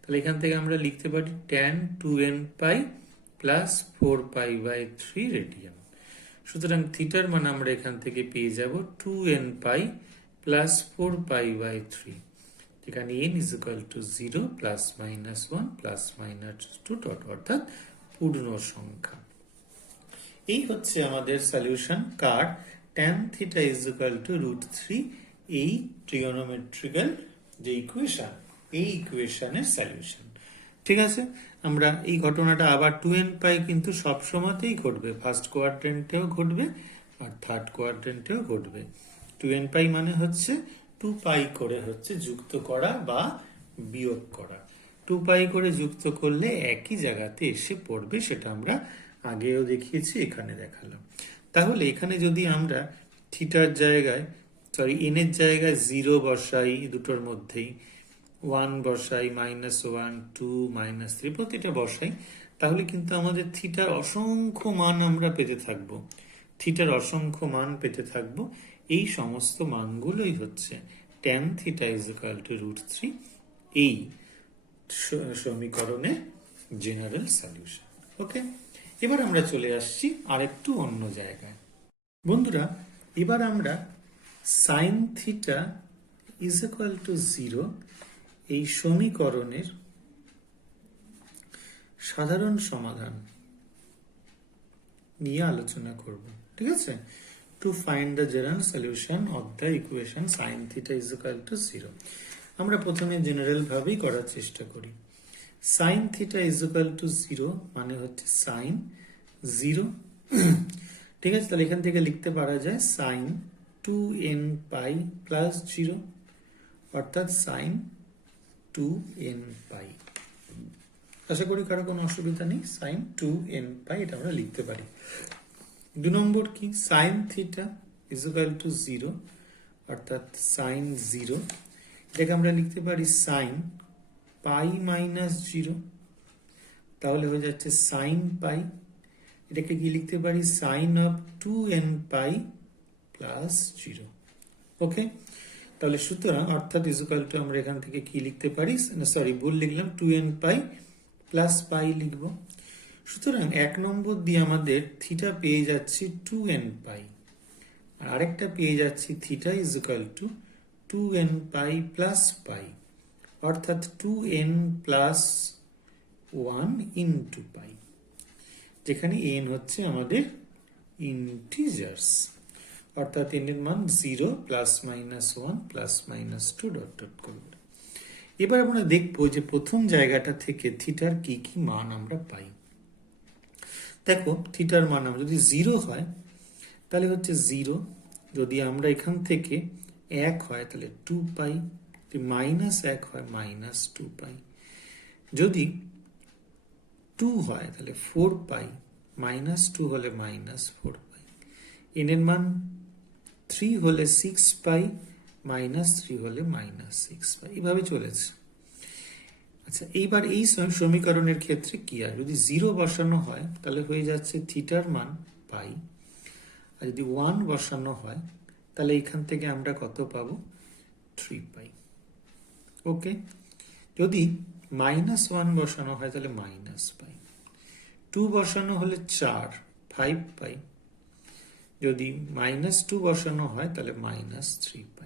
তাহলে এখান থেকে আমরা লিখতে পারি tan 2nπ + 4π/3 রেডিয়ান। সুতরাং থিটার মান আমরা এখান থেকে পেয়ে যাব 2nπ + 4π/3, যেখানে n = 0 +-1 +-2 অর্থাৎ পূর্ণ সংখ্যা। এই হচ্ছে আমাদের সলিউশন কার tan θ √3, এই ট্রিগোনোমেট্রিক্যাল যে ইকুয়েশন, এই ইকুয়েশনের সলিউশন। ঠিক আছে, আমরা এই ঘটনাটা আবার 2nπ কিন্তু সব সময়তেই ঘটবে, ফার্স্ট কোয়াড্রেন্টেও ঘটবে আর থার্ড কোয়াড্রেন্টেও ঘটবে। 2nπ মানে হচ্ছে 2π করে হচ্ছে যুক্ত করা বা বিয়োগ করা। 2π করে যুক্ত করলে একই জায়গাতে এসে পড়বে, সেটা আমরা আগেও দেখিয়েছি, এখানে দেখালাম। তাহলে এখানে যদি আমরা থিটার জায়গায় এন এর জায়গায় 0 বসাই, দুটোর মধ্যেই 1 বসাই, -1 2 -3 প্রতিটা বসাই, তাহলে কিন্তু আমাদের থিটার অসংখ্য মান আমরা পেতে থাকবো। থিটার অসংখ্য মান পেতে থাকবো। এই সমস্ত মানগুলোই হচ্ছে tan θ √3, এই সমীকরণের জেনারেল সলিউশন। ওকে, এবার আমরা চলে আসছি আরেকটু অন্য জায়গায়। বন্ধুরা, এবার আমরা sin θ = 0 এই সমীকরণের সাধারণ সমাধান নিয়ে আলোচনা করব। ঠিক আছে, to find the general solution of the equation sin θ = 0। আমরা প্রথমে জেনারেল ভাবেই করার চেষ্টা করি। sin θ = 0 মানে হচ্ছে sin 0। ঠিক আছে, তাহলে এখান থেকে লিখতে পারা যায় sin 2nπ + 0, অর্থাৎ sin 2nπ। আশা করি কারো কোনো অসুবিধা নেই। sin 2nπ এটা আমরা লিখতে পারি। 2 নম্বর কি, sin θ = 0, অর্থাৎ sin 0, এটাকে আমরা লিখতে পারি sin π - 0, তাহলে হয়ে যাচ্ছে sin π। এটাকে কি লিখতে পারি, sin of 2nπ + 0। ওকে, তাহলে সুতরাং অর্থাৎ আমরা এখান থেকে কি লিখতে পারি, ভুল লিখলাম, 2nπ + π লিখব। সুতরাং 1 নম্বর দিয়ে আমাদের থিটা পেয়ে যাচ্ছি 2nπ, আর আরেকটা পেয়ে যাচ্ছি থিটা = 2nπ + π, অর্থাৎ 2n + 1 × π, যেখানে n হচ্ছে আমাদের ইন্টিজার্স, অর্থাৎ n এর মান 0 +-1 +-2 ... এবার আমরা দেখবো যে প্রথম জায়গাটা থেকে থিটার কি কি মান আমরা পাই। দেখো, থিটার মান আমরা যদি 0 হয় তাহলে হচ্ছে 0, যদি আমরা এখান থেকে 1 হয় তাহলে 2π, যদি -1 হয় -2π, যদি 2 হয় তাহলে 4π, -2 হলে -4π, n এর মান 3 হলে 6π, -3 হলে -6π, এইভাবে চলেছে। আচ্ছা, এইবার এই সমীকরণের ক্ষেত্রে কি হয়, যদি 0 বসানো হয় তাহলে হয়ে যাচ্ছে থিটার মান π, আর যদি 1 বসানো হয় তাহলে এখান থেকে আমরা কত পাবো, 3π। ওকে, যদি -1 বসানো হয় তাহলে -π, 2 বসানো হলে 4, 5π, যদি -2 বসানো হয় তাহলে -3π,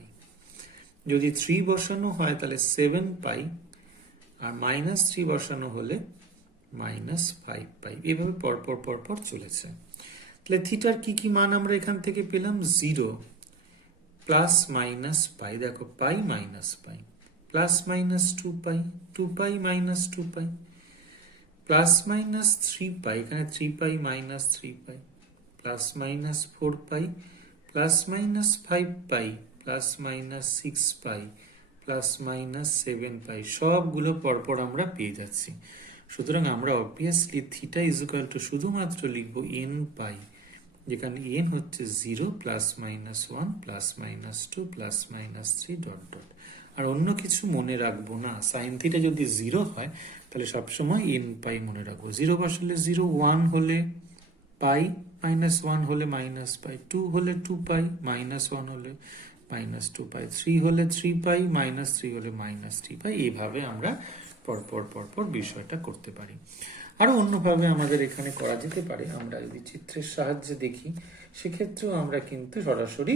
যদি 3 বসানো হয় তাহলে 7π, আর -3 বসানো হলে -5π, এভাবে পরপর চলেছে। তাহলে থিটার কি কি মান আমরা এখান থেকে পেলাম, 0 +-π, দেখো π -π, +-2π, 2π - 2π, প্লাস মাইনাস 3 পাই, এখানে 3 pi minus 3 pi, plus minus 4 pi, plus minus 5 pi, plus minus 6 pi, plus minus 7 pi, সবগুলো পরপর আমরা পেয়ে যাচ্ছি। সুতরাং আমরা obviously theta is equal to শুধুমাত্র লিখবো n পাই, যেখানে n হচ্ছে 0 plus minus 1 plus minus 2 plus minus 3 dot dot. আর অন্য কিছু মনে রাখবো না। সাইন থিটা যদি 0 হয় তাহলে সবসময় n পাই মনে রাখবো। 0 বসালে 0, 1 হলে পাই, মাইনাস 1 হলে মাইনাস পাই, 2 হলে 2 পাই, মাইনাস 1 হলে মাইনাস 2 পাই, 3 হলে 3 পাই, মাইনাস 3 হলে মাইনাস 3 পাই। এইভাবে আমরা পরপর পরপর বিষয়টা করতে পারি। আরো অন্যভাবে আমাদের এখানে করা যেতে পারে। আমরা যদি চিত্রের সাহায্যে দেখি, সেক্ষেত্রেও আমরা কিন্তু সরাসরি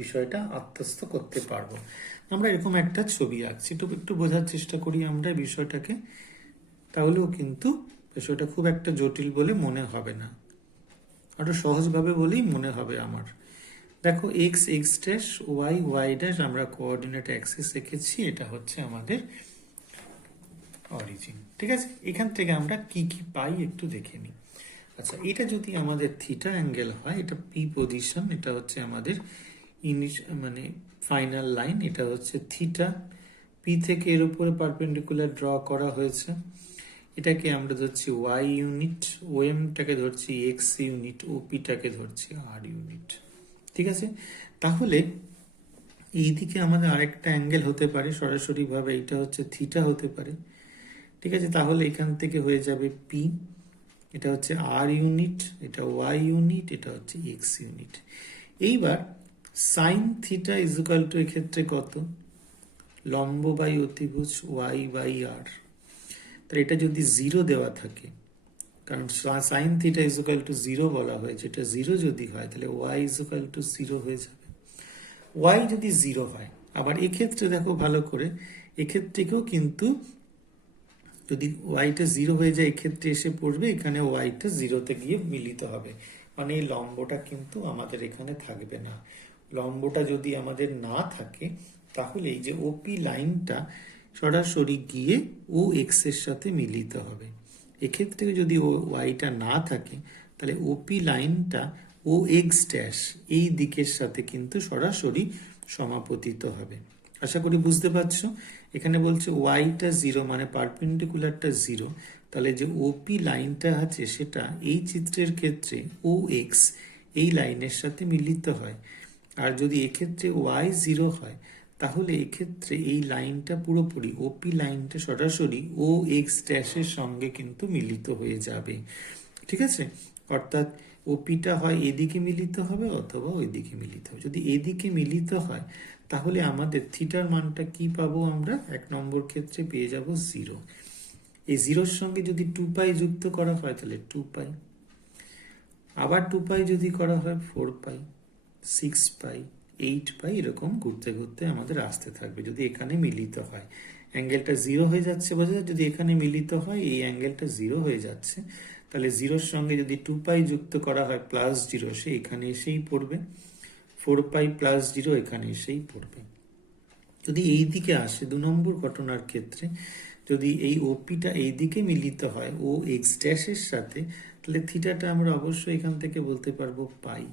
বিষয়টা আত্মস্থ করতে পারবো। আমরা এরকম একটা ছবি আঁকছি, একটু বোঝার চেষ্টা করি আমরা বিষয়টাকে, তাহলেও কিন্তু বিষয়টা খুব একটা জটিল বলে মনে হবে না, আরো সহজভাবে বলেই মনে হবে আমার। দেখো X x dash, Y Y dash, আমরা কোঅর্ডিনেট অ্যাক্সিস এঁকেছি, এটা হচ্ছে আমাদের অরিজিন। ঠিক আছে, এখান থেকে আমরা কি কি পাই একটু দেখে নিই। আচ্ছা, এটা যদি আমাদের থিটা অ্যাঙ্গেল হয়, এটা পি পজিশন, এটা হচ্ছে আমাদের মানে ফাইনাল লাইন, এটা হচ্ছে থিটা। পি থেকে এর উপরে পারপেন্ডিকুলার ড্র করা হয়েছে। এটাকে আমরা ধরছি ওয়াই ইউনিট, ও এমটাকে ধরছি এক্স ইউনিট, ও পিটাকে ধরছি আর ইউনিট। ঠিক আছে, তাহলে এইদিকে আমাদের আরেকটা অ্যাঙ্গেল হতে পারে সরাসরি ভাবে, এটা হচ্ছে থিটা হতে পারে। ঠিক আছে, তাহলে এখান থেকে হয়ে যাবে পি, এটা হচ্ছে আর ইউনিট, এটা ওয়াই ইউনিট, এটা হচ্ছে এক্স ইউনিট। এইবার sign theta is equal two এক্ষেত্রে কত? লম্ব বাই অতিভুজ ওয়াই বাই আর। তাহলে এটা যদি 0 দেওয়া থাকে, কারণ sign theta is equal two 0 বলা হয়েছে, এটা 0 যদি হয় তাহলে ওয়াই ইজ ইকুয়াল টু 0 হয়ে যাবে। ওয়াই যদি 0 হয়, আবার এক্ষেত্রে দেখো ভালো করে, এক্ষেত্রেও কিন্তু যদি ওয়াইটা 0 হয়ে যায়, এক্ষেত্রে এসে পড়বে, এখানে ওয়াইটা 0-তে গিয়ে মিলিত হবে, মানে এই লম্বটা কিন্তু আমাদের এখানে থাকবে না। লম্বটা যদি আমাদের না থাকে, তাহলে এই যে ওপি লাইনটা সরাসরি গিয়ে ও এক্স এর সাথে মিলিত হবে। এক্ষেত্রে যদি ওয়াইটা না থাকে, তাহলে ওপি লাইনটা ও এক্স ড্যাশ এই দিকের সাথে কিন্তু সরাসরি সমাপতিত হবে। আশা করি বুঝতে পারছো। এখানে বলছে ওয়াইটা 0, মানে পারপেন্ডিকুলারটা 0, তাহলে যে ওপি লাইনটা আছে সেটা এই চিত্রের ক্ষেত্রে ও এক্স এই লাইনের সাথে মিলিত হয়। আর যদি এক্ষেত্রে ওয়াই 0 হয়, তাহলে এক্ষেত্রে এই লাইনটা পুরোপুরি ওপি লাইনটা সরাসরি ও এক্স ড্যাশের সঙ্গে কিন্তু মিলিত হয়ে যাবে। ঠিক আছে, অর্থাৎ ওপিটা হয় এদিকে মিলিত হবে অথবা ওইদিকে মিলিত হবে। যদি এদিকে মিলিত হয়, তাহলে আমাদের থিটার মানটা কি পাবো আমরা? 1 নম্বর ক্ষেত্রে পেয়ে যাব 0। এই 0-র সঙ্গে যদি 2 পাই যুক্ত করা হয় তাহলে 2 পাই, আবার 2 পাই যদি করা হয় 4 পাই, 6 পাই, 8 পাই, এরকম ঘুরতে ঘুরতে আমাদের আসতে থাকবে যদি এখানে মিলিত হয়। অ্যাঙ্গেলটা 0 হয়ে যাচ্ছে, বোঝা যায়? যদি এখানে মিলিত হয় এই অ্যাঙ্গেলটা 0 হয়ে যাচ্ছে, তাহলে 0-র সঙ্গে যদি 2 পাই যুক্ত করা হয় প্লাস 0, সে এখানে এসেই পড়বে। 4 পাই প্লাস 0 এখানে এসেই পড়বে। যদি এই দিকে আসে 2 নম্বর ঘটনার ক্ষেত্রে, যদি এই ওপিটা এই দিকে মিলিত হয় ও এক্স ড্যাশের সাথে, তাহলে থিটাটা আমরা অবশ্যই এখান থেকে বলতে পারবো পাই।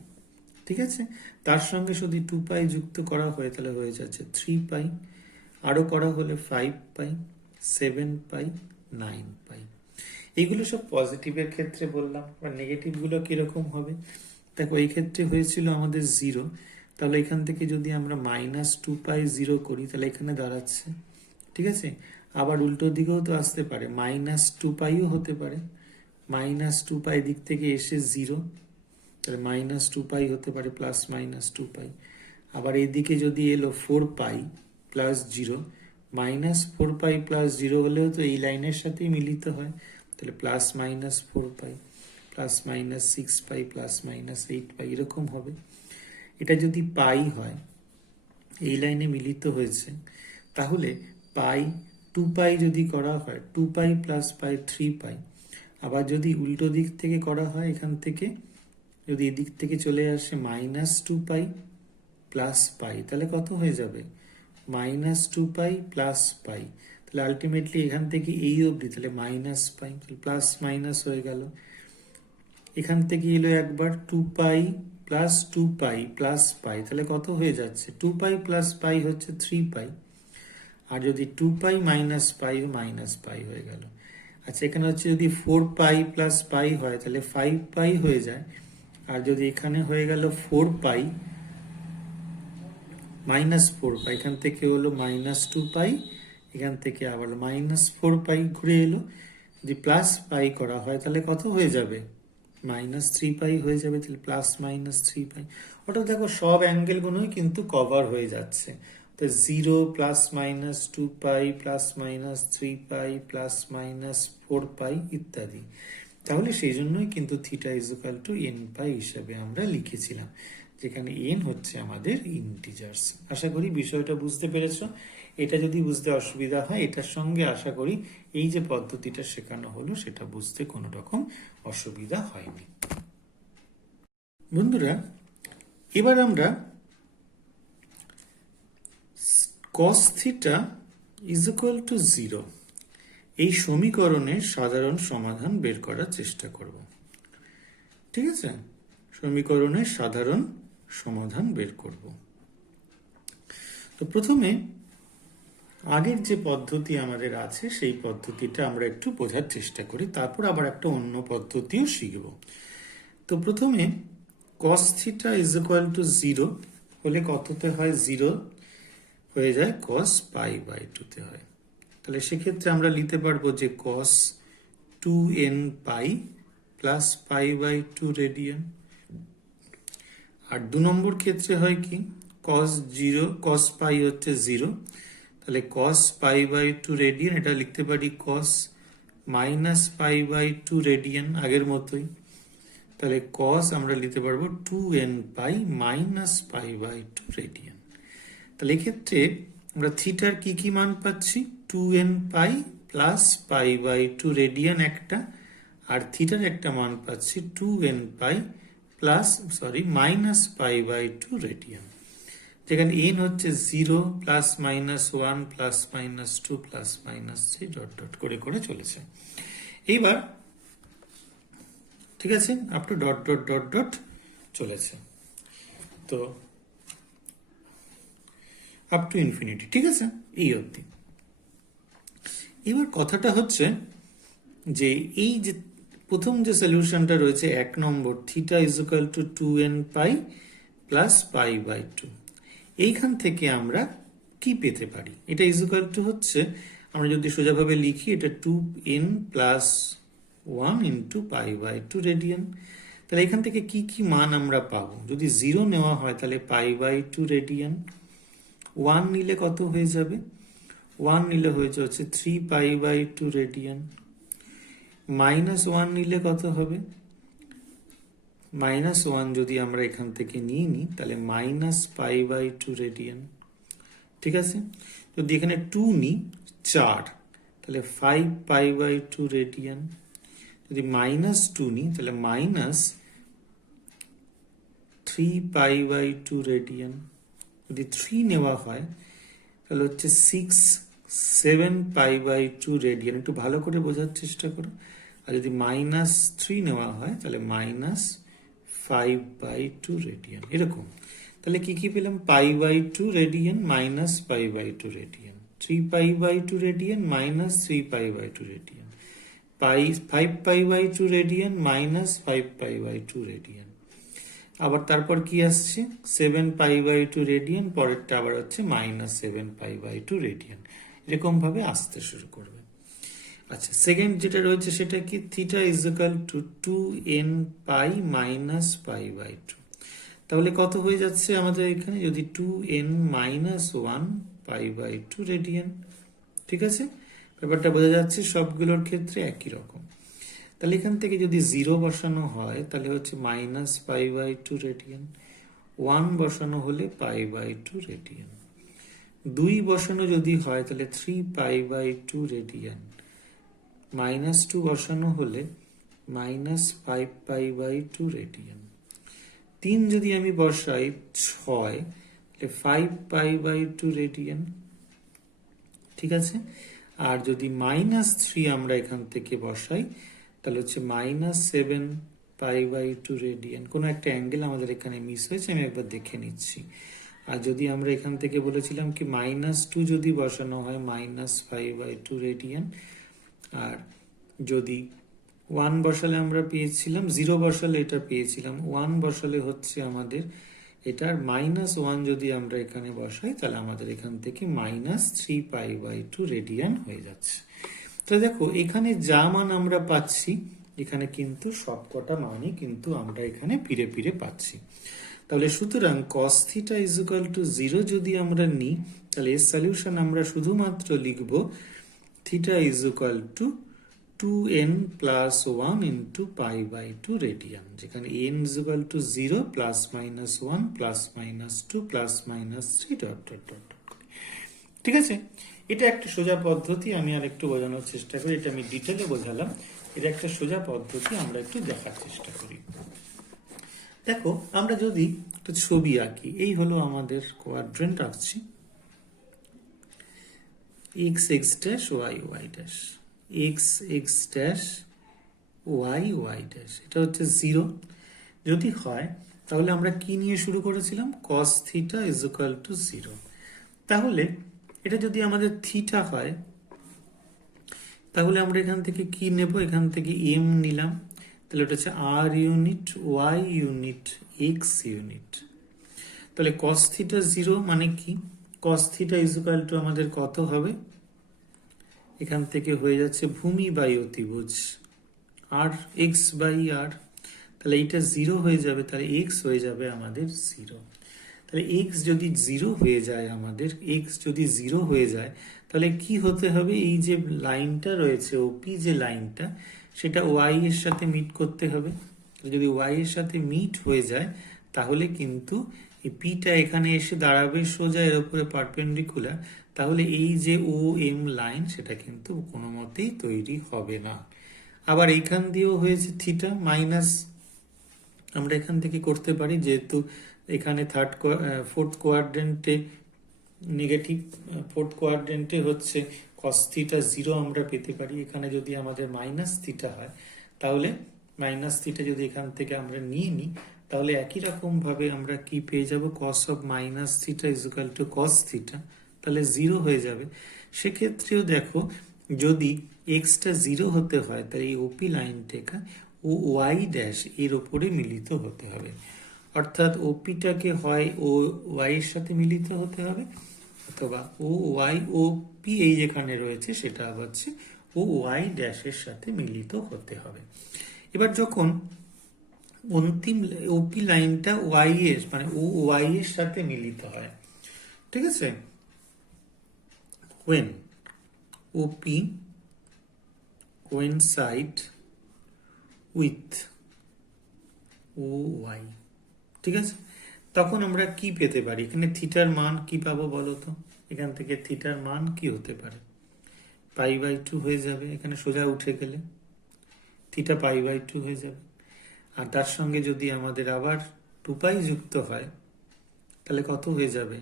ঠিক আছে, তার সঙ্গে যদি 2 পাই যুক্ত করা হয় তাহলে হয়ে যাচ্ছে 3 পাই, আরো করা হলে 5 পাই, 7 পাই, 9 পাই। এইগুলো সব পজিটিভের ক্ষেত্রে বললাম। আর নেগেটিভ গুলো কিরকম হবে? দেখো এই ক্ষেত্রে হয়েছিল আমাদের 0, তাহলে এখান থেকে যদি আমরা -2 পাই 0 করি, তাহলে এখানে দাঁড়াচ্ছে। ঠিক আছে, আবার উল্টো দিকেও তো আসতে পারে, -2 পাইও হতে পারে। -2 পাই দিক থেকে এসে 0, তাহলে -2 পাই হতে পারে, প্লাস -2 পাই। আবার এদিকে যদি এলো 4 পাই প্লাস 0, -4 পাই প্লাস 0 হলেও তো এই লাইনের সাথেই মিলিত হয়, তাহলে +-4 পাই, +-6 পাই, +-8 পাই, এরকম হবে। এটা যদি পাই হয়, এই লাইনে মিলিত হয়েছে, তাহলে পাই 2 পাই যদি করা হয়, 2 পাই প্লাস পাই 3 পাই। আবার যদি উল্টো দিক থেকে করা হয়, এখান থেকে যদি এদিক থেকে চলে আসে -2 পাই প্লাস পাই, তাহলে কত হয়ে যাবে? -2 পাই প্লাস পাই, তাহলে আলটিমেটলি এখান থেকে এই অবধি তাহলে মাইনাস পাই, প্লাস মাইনাস হয়ে গেল। এখান থেকে এলো একবার 2 পাই প্লাস 2 পাই প্লাস পাই, তাহলে কত হয়ে যাচ্ছে 2 পাই প্লাস পাই হচ্ছে 3 পাই, আর যদি 2 পাই মাইনাস পাই হয়ে গেল। আচ্ছা এখানে হচ্ছে যদি 4 পাই প্লাস পাই হয় তাহলে 5 পাই হয়ে যায়, আর যদি এখানে হয়ে গেল 4 পাই -4 পাই, এখান থেকে হলো -2 পাই, এখান থেকে আবার -4 পাই ঘুরে এলো। যদি প্লাস পাই করা হয় তাহলে কত হয়ে যাবে -3 পাই হয়ে যাবে, তাহলে +-3 পাই। অর্থাৎ দেখো সব অ্যাঙ্গেলগুলোই কিন্তু কভার হয়ে যাচ্ছে। তো 0 +-2 পাই +-3 পাই +-4 পাই ইত্যাদি। তাহলে সেই জন্যই কিন্তু থিটা n পাই হিসাবে আমরা লিখেছিলাম, যেখানে n হচ্ছে আমাদের ইন্টিজার্স। আশা করি বিষয়টা বুঝতে পেরেছ। এটা যদি বুঝতে অসুবিধা হয়, এটার সঙ্গে আশা করি এই যে পদ্ধতিটা শেখানো হলো সেটা বুঝতে কোনো রকম অসুবিধা হয়নি। বন্ধুরা, এবার আমরা cos থিটা = 0 এই সমীকরণের সাধারণ সমাধান বের করার চেষ্টা করব। ঠিক আছে, সমীকরণের সাধারণ সমাধান বের করব। তো প্রথমে আগের যে পদ্ধতি আমাদের আছে সেই পদ্ধতিটা আমরা একটু বোঝার চেষ্টা করি, তারপর আবার একটা অন্য পদ্ধতিও শিখব। তো প্রথমে cos থিটা = 0 হলে কততে হয়, 0 হয়ে যায় cos π/2 হয়। তাহলে সেক্ষেত্রে আমরা লিখতে পারবো যে cos 2nπ প্লাস π/2 রেডিয়ান। আর 2 নম্বর ক্ষেত্রে হয় কি, cos π হচ্ছে 0, তাহলে cos π/2 রেডিয়ান, এটা লিখতে পারি cos -π/2 রেডিয়ান আগের মতোই। তাহলে cos আমরা লিখতে পারবো 2nπ -π/2 রেডিয়ান। তাহলে এক্ষেত্রে আমরা থিটার কি কি মান পাচ্ছি, 2nπ প্লাস π/2 রেডিয়ান একটা, আর থিটার একটা মান পাচ্ছি 2nπ -π/2 রেডিয়ান, যেখানে n হচ্ছে 0 +-1 +-2 +-3 ডট ডট করে করে চলেছে। এইবার ঠিক আছে, up to dot dot dot dot চলেছে, তো আপ টু ইনফিনিটি। ঠিক আছে, এই অবধি। এবার কথাটা হচ্ছে যে এই যে প্রথম যে সলিউশনটা রয়েছে 1 নম্বর, থিটা = 2nπ প্লাস π/2, এইখান থেকে আমরা কি পেতে পারি, এটা ইকুয়াল টু হচ্ছে, আমরা যদি সোজাভাবে লিখি এটা 2n + 1 × π/2 রেডিয়ান। তাহলে এখান থেকে কি কি মান আমরা পাবো, যদি 0 নেওয়া হয় তাহলে π/2 রেডিয়ান, 1 নিলে কত হয়ে যাবে, 1 নিলে হয়ে যাচ্ছে 3π/2 রেডিয়ান, -1 নিলে কত হবে, -1 যদি আমরা এখান থেকে নিয়ে নিই তাহলে -π/2 রেডিয়ান। ঠিক আছে, যদি এখানে 2 নিই 4, তাহলে 5π/2 রেডিয়ান। যদি -2 নিই তাহলে -3π/2 রেডিয়ান। যদি 3 নেওয়া হয় তাহলে হচ্ছে 7π/2 রেডিয়ান। একটু ভালো করে বোঝার চেষ্টা করো। আর যদি -3 নেওয়া হয় তাহলে -5/2 রেডিয়ান, এরকম। তাহলে কি কি পেলাম, π/2 radian -π/2 radian, 3π/2 radian -3π/2 radian, 5π/2 radian -5π/2 radian. আবার তারপর কি আসছে, 7π/2 রেডিয়ান, পরেরটা আবার হচ্ছে -7π/2 রেডিয়ান, এরকম ভাবে আসতে শুরু করবে। আচ্ছা, সেকেন্ড যেটা রয়েছে সেটা কি, থিটা = 2nπ -π/2। তাহলে কত হয়ে যাচ্ছে আমাদের এখানে, যদি 2n - 1 π/2 রেডিয়ান। ঠিক আছে, ব্যাপারটা বোঝা যাচ্ছে, সবগুলোর ক্ষেত্রে একই রকম। তাহলে এখান থেকে যদি 0 বসানো হয় তাহলে হচ্ছে -π/2 রেডিয়ান, 1 বসানো হলে π/2 রেডিয়ান, 2 বসানো যদি হয় তাহলে 3π/2 রেডিয়ান, -2 বসানো হলে -5π/2 রেডিয়ান, 3 যদি আমি বসাই 6, তাহলে 5π/2 রেডিয়ান। ঠিক আছে, আর যদি -3 আমরা এখান থেকে বসাই তাহলে হচ্ছে -7π/2 রেডিয়ান। কোনো একটা অ্যাঙ্গেল আমাদের এখানে মিস হয়েছে, আমি একবার দেখে নিচ্ছি। আর যদি আমরা এখান থেকে বলেছিলাম কি -2 যদি বসানো হয় -5/2 রেডিয়ান, আর যদি 1 বসালে আমরা পেয়েছিলাম, 0 বসালে এটা পেয়েছিলাম, 1 বসালে হচ্ছে আমাদের এটার -1 যদি আমরা এখানে বসাই তাহলে আমাদের এখান থেকে -3π/2 রেডিয়ান হয়ে যাচ্ছে। তো দেখো এখানে যা মান আমরা পাচ্ছি এখানে কিন্তু সবকটা মানই কিন্তু আমরা এখানে ফিরে ফিরে পাচ্ছি। তাহলে সুতরাং cos θ = 0 যদি আমরা নিই তাহলে এর সলিউশন আমরা শুধুমাত্র লিখব θ = 2n + 1 × π/2 রেডিয়ান, যেখানে n = 0 ± 1 ± 2 ± 3 ... ঠিক আছে, এটা একটা সোজা পদ্ধতি। আমি আর একটু বোঝানোর চেষ্টা করি, এটা আমি ডিটেলে বোঝালাম, এটা একটা সোজা পদ্ধতি, আমরা একটু দেখার চেষ্টা করি। দেখো আমরা যদি একটা ছবি আঁকি, এই হলো আমাদের কোয়াড্রেন্ট আঁকছি, x x dash y y dash, x x dash y y dash, এটা হচ্ছে 0 যদি হয় তাহলে আমরা কি নিয়ে শুরু করেছিলাম, cos θ = 0। তাহলে এটা যদি আমাদের থিটা হয় তাহলে আমরা এখান থেকে কি নেব, এখান থেকে m নিলাম, তাহলে এটা হচ্ছে r unit, y unit, x unit. তাহলে cos θ 0 মানে কি, cos θ = আমাদের কত হবে, এখান থেকে হয়ে যাচ্ছে ভূমি বাই অতিভুজ r x/r, তাহলে এইটা 0 হয়ে যাবে, তাহলে x হয়ে যাবে আমাদের 0। তাহলে x যদি 0 হয়ে যায়, আমাদের x যদি 0 হয়ে যায় তাহলে কি হতে হবে, এই যে লাইনটা রয়েছে ওপি যে লাইনটা, সেটা y এর সাথে মিট করতে হবে। যদি y এর সাথে মিট হয়ে যায় তাহলে কিন্তু এই পিটা এখানে এসে দাঁড়াবে সোজা এর উপরে পারপেন্ডিকুলার, তাহলে এই যে ও এম লাইন সেটা কিন্তু কোনো মতেই তৈরি হবে না। আবার এখান দিয়েও হয়েছে থিটা মাইনাস, আমরা এখান থেকে করতে পারি, যেহেতু এখানে ফোর্থ কোয়াড্রেন্টে নেগেটিভ, ফোর্থ কোয়াড্রেন্টে হচ্ছে cos θ 0 আমরা পেতে পারি। এখানে যদি আমাদের -θ হয় তাহলে -θ যদি এখান থেকে আমরা নিয়ে নিই তাহলে একই রকম ভাবে আমরা কি পেয়ে যাব, cos of -θ = cos θ, তাহলে 0 হয়ে যাবে। সেক্ষেত্রেও দেখো যদি x-টা 0 হতে হয় তাহলে এই ওপি লাইনটা ও y ড্যাশ এর উপরে মিলিত হতে হবে, অর্থাৎ ওপিটাকে হয় ও y এর সাথে মিলিত হতে হবে, অথবা ও y ও পি এই যেখানে রয়েছে সেটা হচ্ছে ও y ড্যাশের সাথে মিলিত হতে হবে। এবার যখন অন্তিম ওপি লাইনটা y এর মানে ও y এর সাথে মিলিত হয়, ঠিক আছে, when OP coincide with OY, ঠিক আছে, তখন আমরা কি পেতে পারি, এখানে থিটার মান কি পাবো বলো তো, এখান থেকে থিটার মান কি হতে পারে, π/2 হয়ে যাবে, এখানে সোজা উঠে গেলে থিটা π/2 হয়ে যাবে। আর তার সঙ্গে যদি আমাদের আবার 2π যুক্ত হয় তাহলে কত হয়ে যাবে,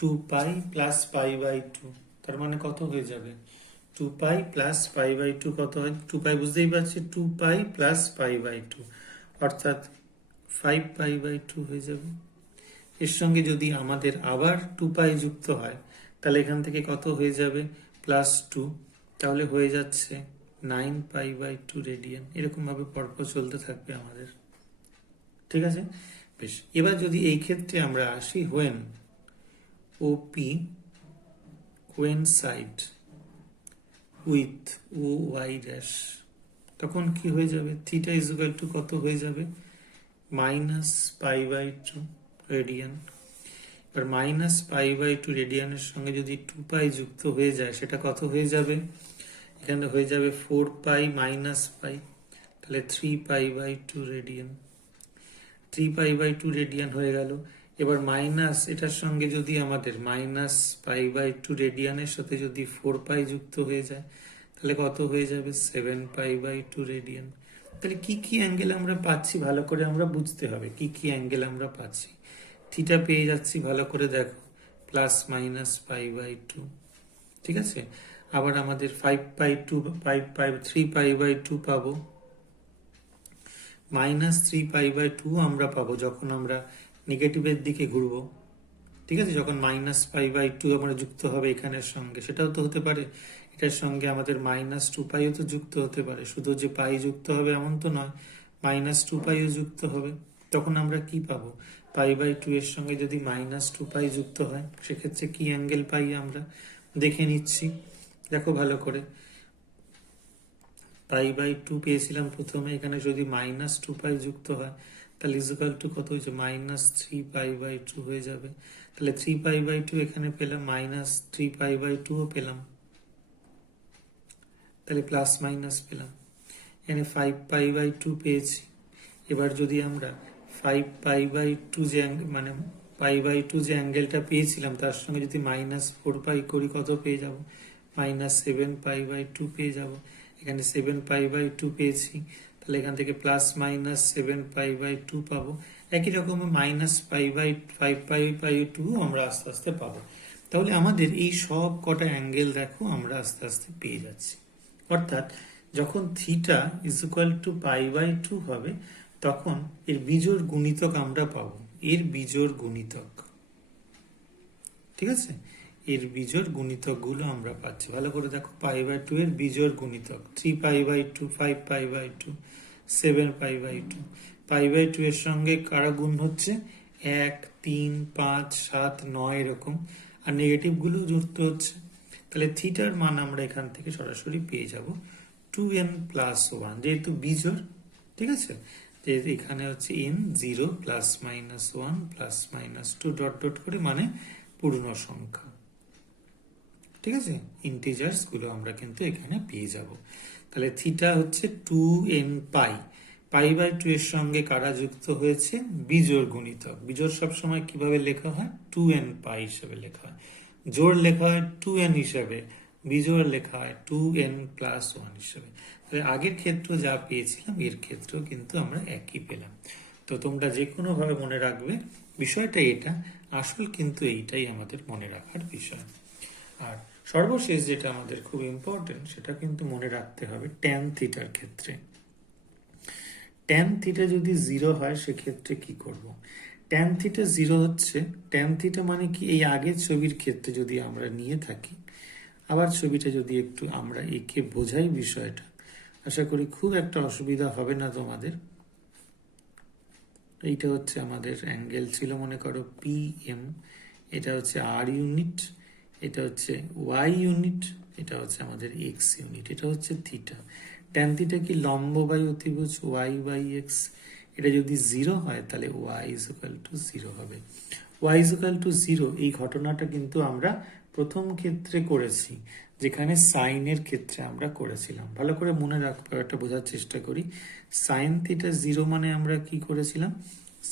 2π + π/2, তার মানে কত হয়ে যাবে, 2π + π/2 কত হয়, 2π বুঝতেই পারছি, 2π + π/2 অর্থাৎ 5π/2 হয়ে যাবে। এর সঙ্গে যদি আমাদের আবার 2π যুক্ত হয় তাহলে এখান থেকে কত হয়ে যাবে, +2, তাহলে হয়ে যাচ্ছে 9π/2 রেডিয়ান। এরকম ভাবে পরপর চলতে থাকবে আমাদের, ঠিক আছে। বেশ, এবার যদি এই ক্ষেত্রে আমরা আসি when OP coincide with OY dash, তখন কি হয়ে যাবে, থিটা = কত হয়ে যাবে, -π/2 রেডিয়ান। এবার -π/2 রেডিয়ানের সঙ্গে যদি 2π যুক্ত হয়ে যায় সেটা কত হয়ে যাবে, এখানে হয়ে যাবে 4π - π, তাহলে 3π/2 রেডিয়ান, 3π/2 রেডিয়ান হয়ে গেল। এবার মাইনাস এটার সঙ্গে যদি আমাদের -π/2 রেডিয়ানের সাথে যদি 4π যুক্ত হয়ে যায় তাহলে কত হয়ে যাবে, 7π/2 রেডিয়ান। তাহলে কি কি অ্যাঙ্গেল আমরা পাচ্ছি ভালো করে আমরা বুঝতে হবে, কি কি অ্যাঙ্গেল আমরা পাচ্ছি। থিটা পেয়ে যাচ্ছি ভালো করে দেখো, +- π/2, ঠিক আছে। আবার আমাদের 3 পাই বাই 2 পাবো, -3 পাই বাই 2 আমরা পাবো যখন আমরা নেগেটিভের দিকে ঘুরবো। ঠিক আছে, যখন -পাই বাই 2 আমরা যুক্ত হবে এখানের সঙ্গে, সেটাও তো হতে পারে। এটার সঙ্গে আমাদের -2 পাইও তো যুক্ত হতে পারে, শুধু যে পাই যুক্ত হবে এমন তো নয়, -2 পাইও যুক্ত হবে। তখন আমরা কি পাবো? পাই বাই 2 এর সঙ্গে যদি -2 পাই যুক্ত হয়, সেক্ষেত্রে কি অ্যাঙ্গেল পাই আমরা দেখে নিচ্ছি। দেখো ভালো করে, পাই বাই 2 পেয়েছিলাম প্রথমে, এখানে যদি -2 পাই যুক্ত হয় তাহলে ইকুয়াল টু কত হয়েছে? -3 পাই বাই 2 হয়ে যাবে। তাহলে 3 পাই বাই 2 এখানে পেলাম, -3 পাই বাই 2ও পেলাম, তাহলে প্লাস মাইনাস পেলাম। এখানে 5 পাই বাই 2 পেয়েছি। এবার যদি আমরা 5 পাই বাই 2 যে মানে পাই বাই 2 যে অ্যাঙ্গেলটা পেয়েছিলাম তার সঙ্গে যদি -4 পাই করি, কত পেয়ে যাব? -7 পাই বাই 2 পেয়ে যাব। এখানে 7 পাই বাই 2 পেয়েছি, তাহলে এখান থেকে +-7 পাই বাই 2 পাবো। একই রকম -5 পাই বাই 2 আমরা আস্তে আস্তে পাবো। তাহলে আমাদের এই সব কটা অ্যাঙ্গেল দেখো আমরা আস্তে আস্তে পেয়ে যাচ্ছি। অর্থাৎ যখন থিটা =π/2 হবে, তখন এর বিজোড় গুণিতক আমরা পাবো, এর বিজোড় গুণিতক। ঠিক আছে, এর বিজোড় গুণিতক গুলো আমরা পাচ্ছি। ভালো করে দেখো, π/2 এর বিজোড় গুণিতক 3π/2, 5π/2, 7π/2। π/2 এর সঙ্গে কারা গুণ হচ্ছে? 1, 3, 5, 7, 9 এরকম, আর নেগেটিভ গুলো যুক্ত হচ্ছে। তাহলে থিটার মান আমরা এখান থেকে সরাসরি পেয়ে যাব 2n+1, যেহেতু বিজোড়। ঠিক আছে, যেহেতু এখানে হচ্ছে n 0 +-1 +-2 ডট ডট করে, মানে পূর্ণ সংখ্যা। ঠিক আছে, ইন্টিজার্স গুলো আমরা কিন্তু এখানে পেয়ে যাব। তাহলে থিটা হচ্ছে 2n পাই। π/2 এর সঙ্গে কারা যুক্ত হয়েছে? বিজোড় গুণিতক। বিজোড় সবসময় কিভাবে লেখা হয়? 2n পাই হিসেবে লেখা হয়। জোড় লেখা হয় 2n হিসেবে, বিজোড় লেখা হয় 2n+1 হিসেবে। তাহলে আগের ক্ষেত্র যা পেয়েছিলাম এর ক্ষেত্রেও কিন্তু আমরা একই পেলাম। তো তোমরা যে কোনো ভাবে মনে রাখবে বিষয়টা এটা, আসল কিন্তু এইটাই আমাদের মনে রাখার বিষয়। আর সর্বশেষ যেটা আমাদের খুব ইম্পর্টেন্ট, সেটা কিন্তু মনে রাখতে হবে ট্যান থিটার ক্ষেত্রে। ট্যান থিটা যদি 0 হয় সেক্ষেত্রে কি করব? ট্যান থিটা 0 হচ্ছে, ট্যান থিটা মানে কি? এই আগের ছবির ক্ষেত্রে যদি আমরা নিয়ে থাকি, আবার ছবিটা যদি একটু আমরা এঁকে বোঝাই বিষয়টা, আশা করি খুব একটা অসুবিধা হবে না তোমাদের। এইটা হচ্ছে আমাদের অ্যাঙ্গেল ছিল, মনে করো PM, এটা হচ্ছে R ইউনিট, এটা হচ্ছে Y ইউনিট, এটা হচ্ছে আমাদের X ইউনিট, এটা হচ্ছে থিটা। ট্যান থিটা কি? লম্ব বাই অতিভুজ Y/X। এটা যদি 0 হয় তাহলে y=0 হবে। y=0 এই ঘটনাটা কিন্তু আমরা প্রথম ক্ষেত্রে করেছি, যেখানে সাইনের ক্ষেত্রে আমরা করেছিলাম। ভালো করে মনে রাখবো, একটা বোঝার চেষ্টা করি। সাইন থিটা 0 মানে আমরা কি করেছিলাম?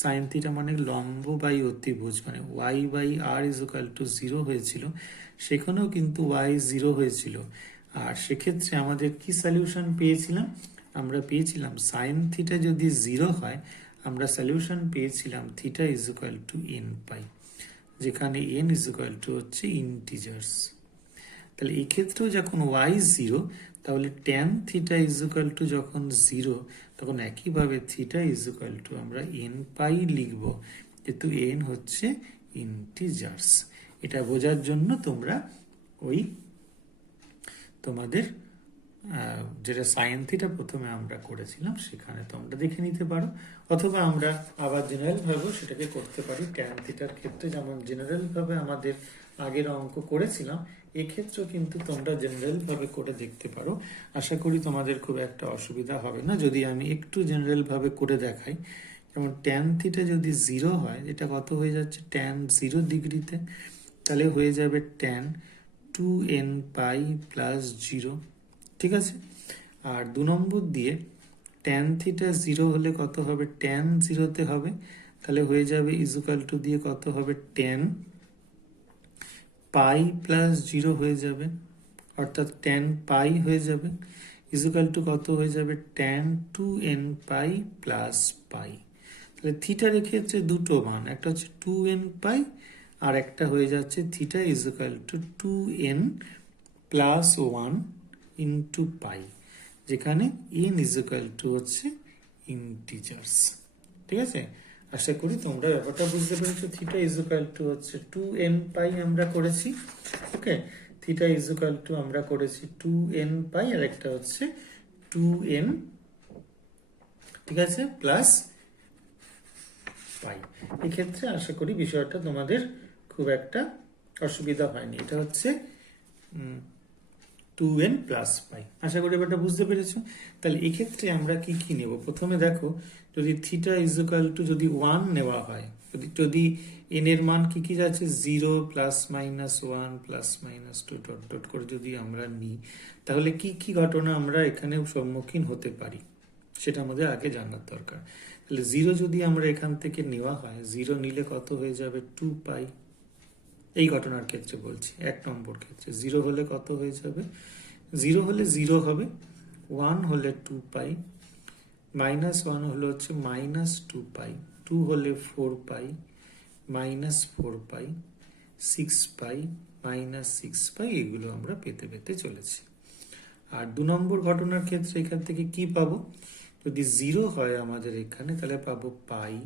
সাইন থিটা মানে লম্ব বাই অতিভুজ, মানে y/r=0 হয়েছিল। সেখানেও কিন্তু y 0 হয়েছিল। আর সেক্ষেত্রে আমাদের কি সলিউশন পেয়েছিলাম? আমরা পেয়েছিলাম সাইন থিটা যদি 0 হয়, আমরা সলিউশন পেয়েছিলাম থিটা n পাই, যেখানে n হচ্ছে ইন্টিজার্স। তাহলে এই ক্ষেত্রেও যখন y 0, তাহলে ট্যান থিটা যখন 0, তখন একইভাবে থিটা আমরা n পাই লিখব, যেহেতু n হচ্ছে ইন্টিজার্স। এটা বোঝার জন্য তোমরা ওই তোমাদের যেটা সাইন থিটা প্রথমে আমরা করেছিলাম সেখানে তোমরা দেখে নিতে পারো, অথবা আমরা আবার জেনারেল ভাবেও সেটাকে করতে পারি। ট্যান থিটার ক্ষেত্রে যেমন জেনারেল ভাবে আমাদের আগের অঙ্ক করেছিলাম, এক্ষেত্রেও কিন্তু তোমরা জেনারেল ভাবে করে দেখতে পারো। আশা করি তোমাদের খুব একটা অসুবিধা হবে না। যদি আমি একটু জেনারেল ভাবে করে দেখাই, যেমন ট্যান থিটা যদি 0 হয়, এটা কত হয়ে যাচ্ছে? ট্যান 0 ডিগ্রিতে, তাহলে হয়ে যাবে ট্যান 2n পাই+0। ঠিক আছে, আর 2 নম্বর দিয়ে ট্যান থিটা 0 হলে কত হবে? ট্যান 0-তে হবে, তাহলে হয়ে যাবে ইজুকাল টু দিয়ে কত হবে? ট্যান পাই+0 হয়ে যাবে, অর্থাৎ ট্যান পাই হয়ে যাবে, ইজুকাল টু কত হয়ে যাবে? Tan 2n পাই+পাই। তাহলে থিটার ক্ষেত্রে দুটো মান, একটা হচ্ছে 2n পাই, আর একটা হয়ে যাচ্ছে থিটা = 2n প্লাস 1 ইন্টু পাই, যেখানে n ইজ ইকুয়াল টু হচ্ছে ইন্টিজার্স। ঠিক আছে, আশা করি তোমরা ব্যাপারটা বুঝতে পেরেছো। থিটা ইজ ইকুয়াল টু হচ্ছে 2n পাই আমরা করেছি। ওকে, থিটা ইজ ইকুয়াল টু আমরা করেছি 2n পাই, আর একটা হচ্ছে 2n, ঠিক আছে, প্লাস পাই। এক্ষেত্রে আশা করি বিষয়টা তোমাদের খুব একটা অসুবিধা হয়নি। এটা হচ্ছে 2n প্লাস পাই। আশা করি ব্যাপারটা বুঝতে পেরেছো। তাহলে এক্ষেত্রে আমরা কি কি নেব? প্রথমে দেখো, যদি থিটা ইজ ইকুয়াল টু যদি 1 নেওয়া হয়, যদি n এর মান কি কি আছে 0 plus minus 1 plus minus 2 dot dot করে যদি আমরা নিই, তাহলে কি কি ঘটনা আমরা এখানে সম্মুখীন হতে পারি সেটা আমাদের আগে জানার দরকার। তাহলে 0 যদি আমরা এখান থেকে নেওয়া হয়, 0 নিলে কত হয়ে যাবে 2 পাই। এই ঘটনার ক্ষেত্রে বলছি, 1 নম্বর ক্ষেত্রে 0 হলে কত হয়ে যাবে, 0 হলে 0 হবে, 1 হলে 2 পাই, মাইনাস 1 হলে হচ্ছে মাইনাস 2 পাই, 2 হলে 4 পাই, মাইনাস 4 পাই, 6 পাই, মাইনাস 6 পাই, এগুলো আমরা পেতে পেতে চলেছি। আর 2 নম্বর ঘটনার ক্ষেত্রে এখান থেকে কি পাবো, যদি 0 হয় আমাদের এখানে, তাহলে পাবো পাই।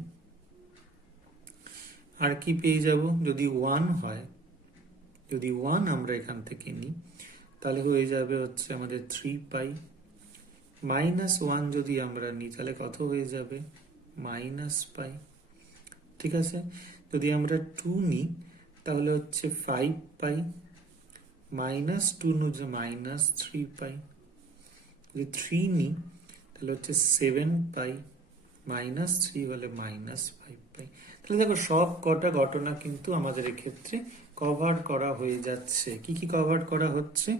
আর কি পেয়ে যাব, যদি 1 হয়, যদি 1 আমরা এখান থেকে নিই, তাহলে হয়ে যাবে হচ্ছে আমাদের 3 পাই। মাইনাস 1 যদি আমরা নিই, তাহলে কত হয়ে যাবে, মাইনাস পাই। ঠিক আছে, যদি আমরা 2 নিই, তাহলে হচ্ছে 5 পাই, মাইনাস 2 নিয়ে মাইনাস 3 পাই। যদি 3 নিই, তাহলে হচ্ছে 7 পাই, মাইনাস 3 হলে মাইনাস 5 পাই। তাহলে দেখো, সব কটা ঘটনা কিন্তু আমাদের এক্ষেত্রে কভার করা হয়ে যাচ্ছে। কি কি কভার করা হচ্ছে,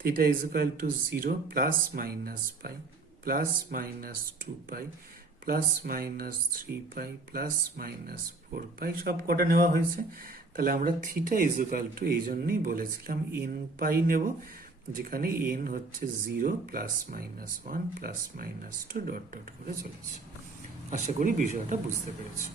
theta is equal two 0 plus minus pi, plus minus 2 pi, plus minus 3 pi, plus minus 4 পাই, সব কটা নেওয়া হয়েছে। তাহলে আমরা থিটা ইজ ইকুয়াল টু, এই জন্যই বলেছিলাম n পাই নেব, যেখানে n হচ্ছে 0 plus minus 1 plus minus 2 dot dot করে চলেছে। আশা করি বিষয়টা বুঝতে পেরেছি।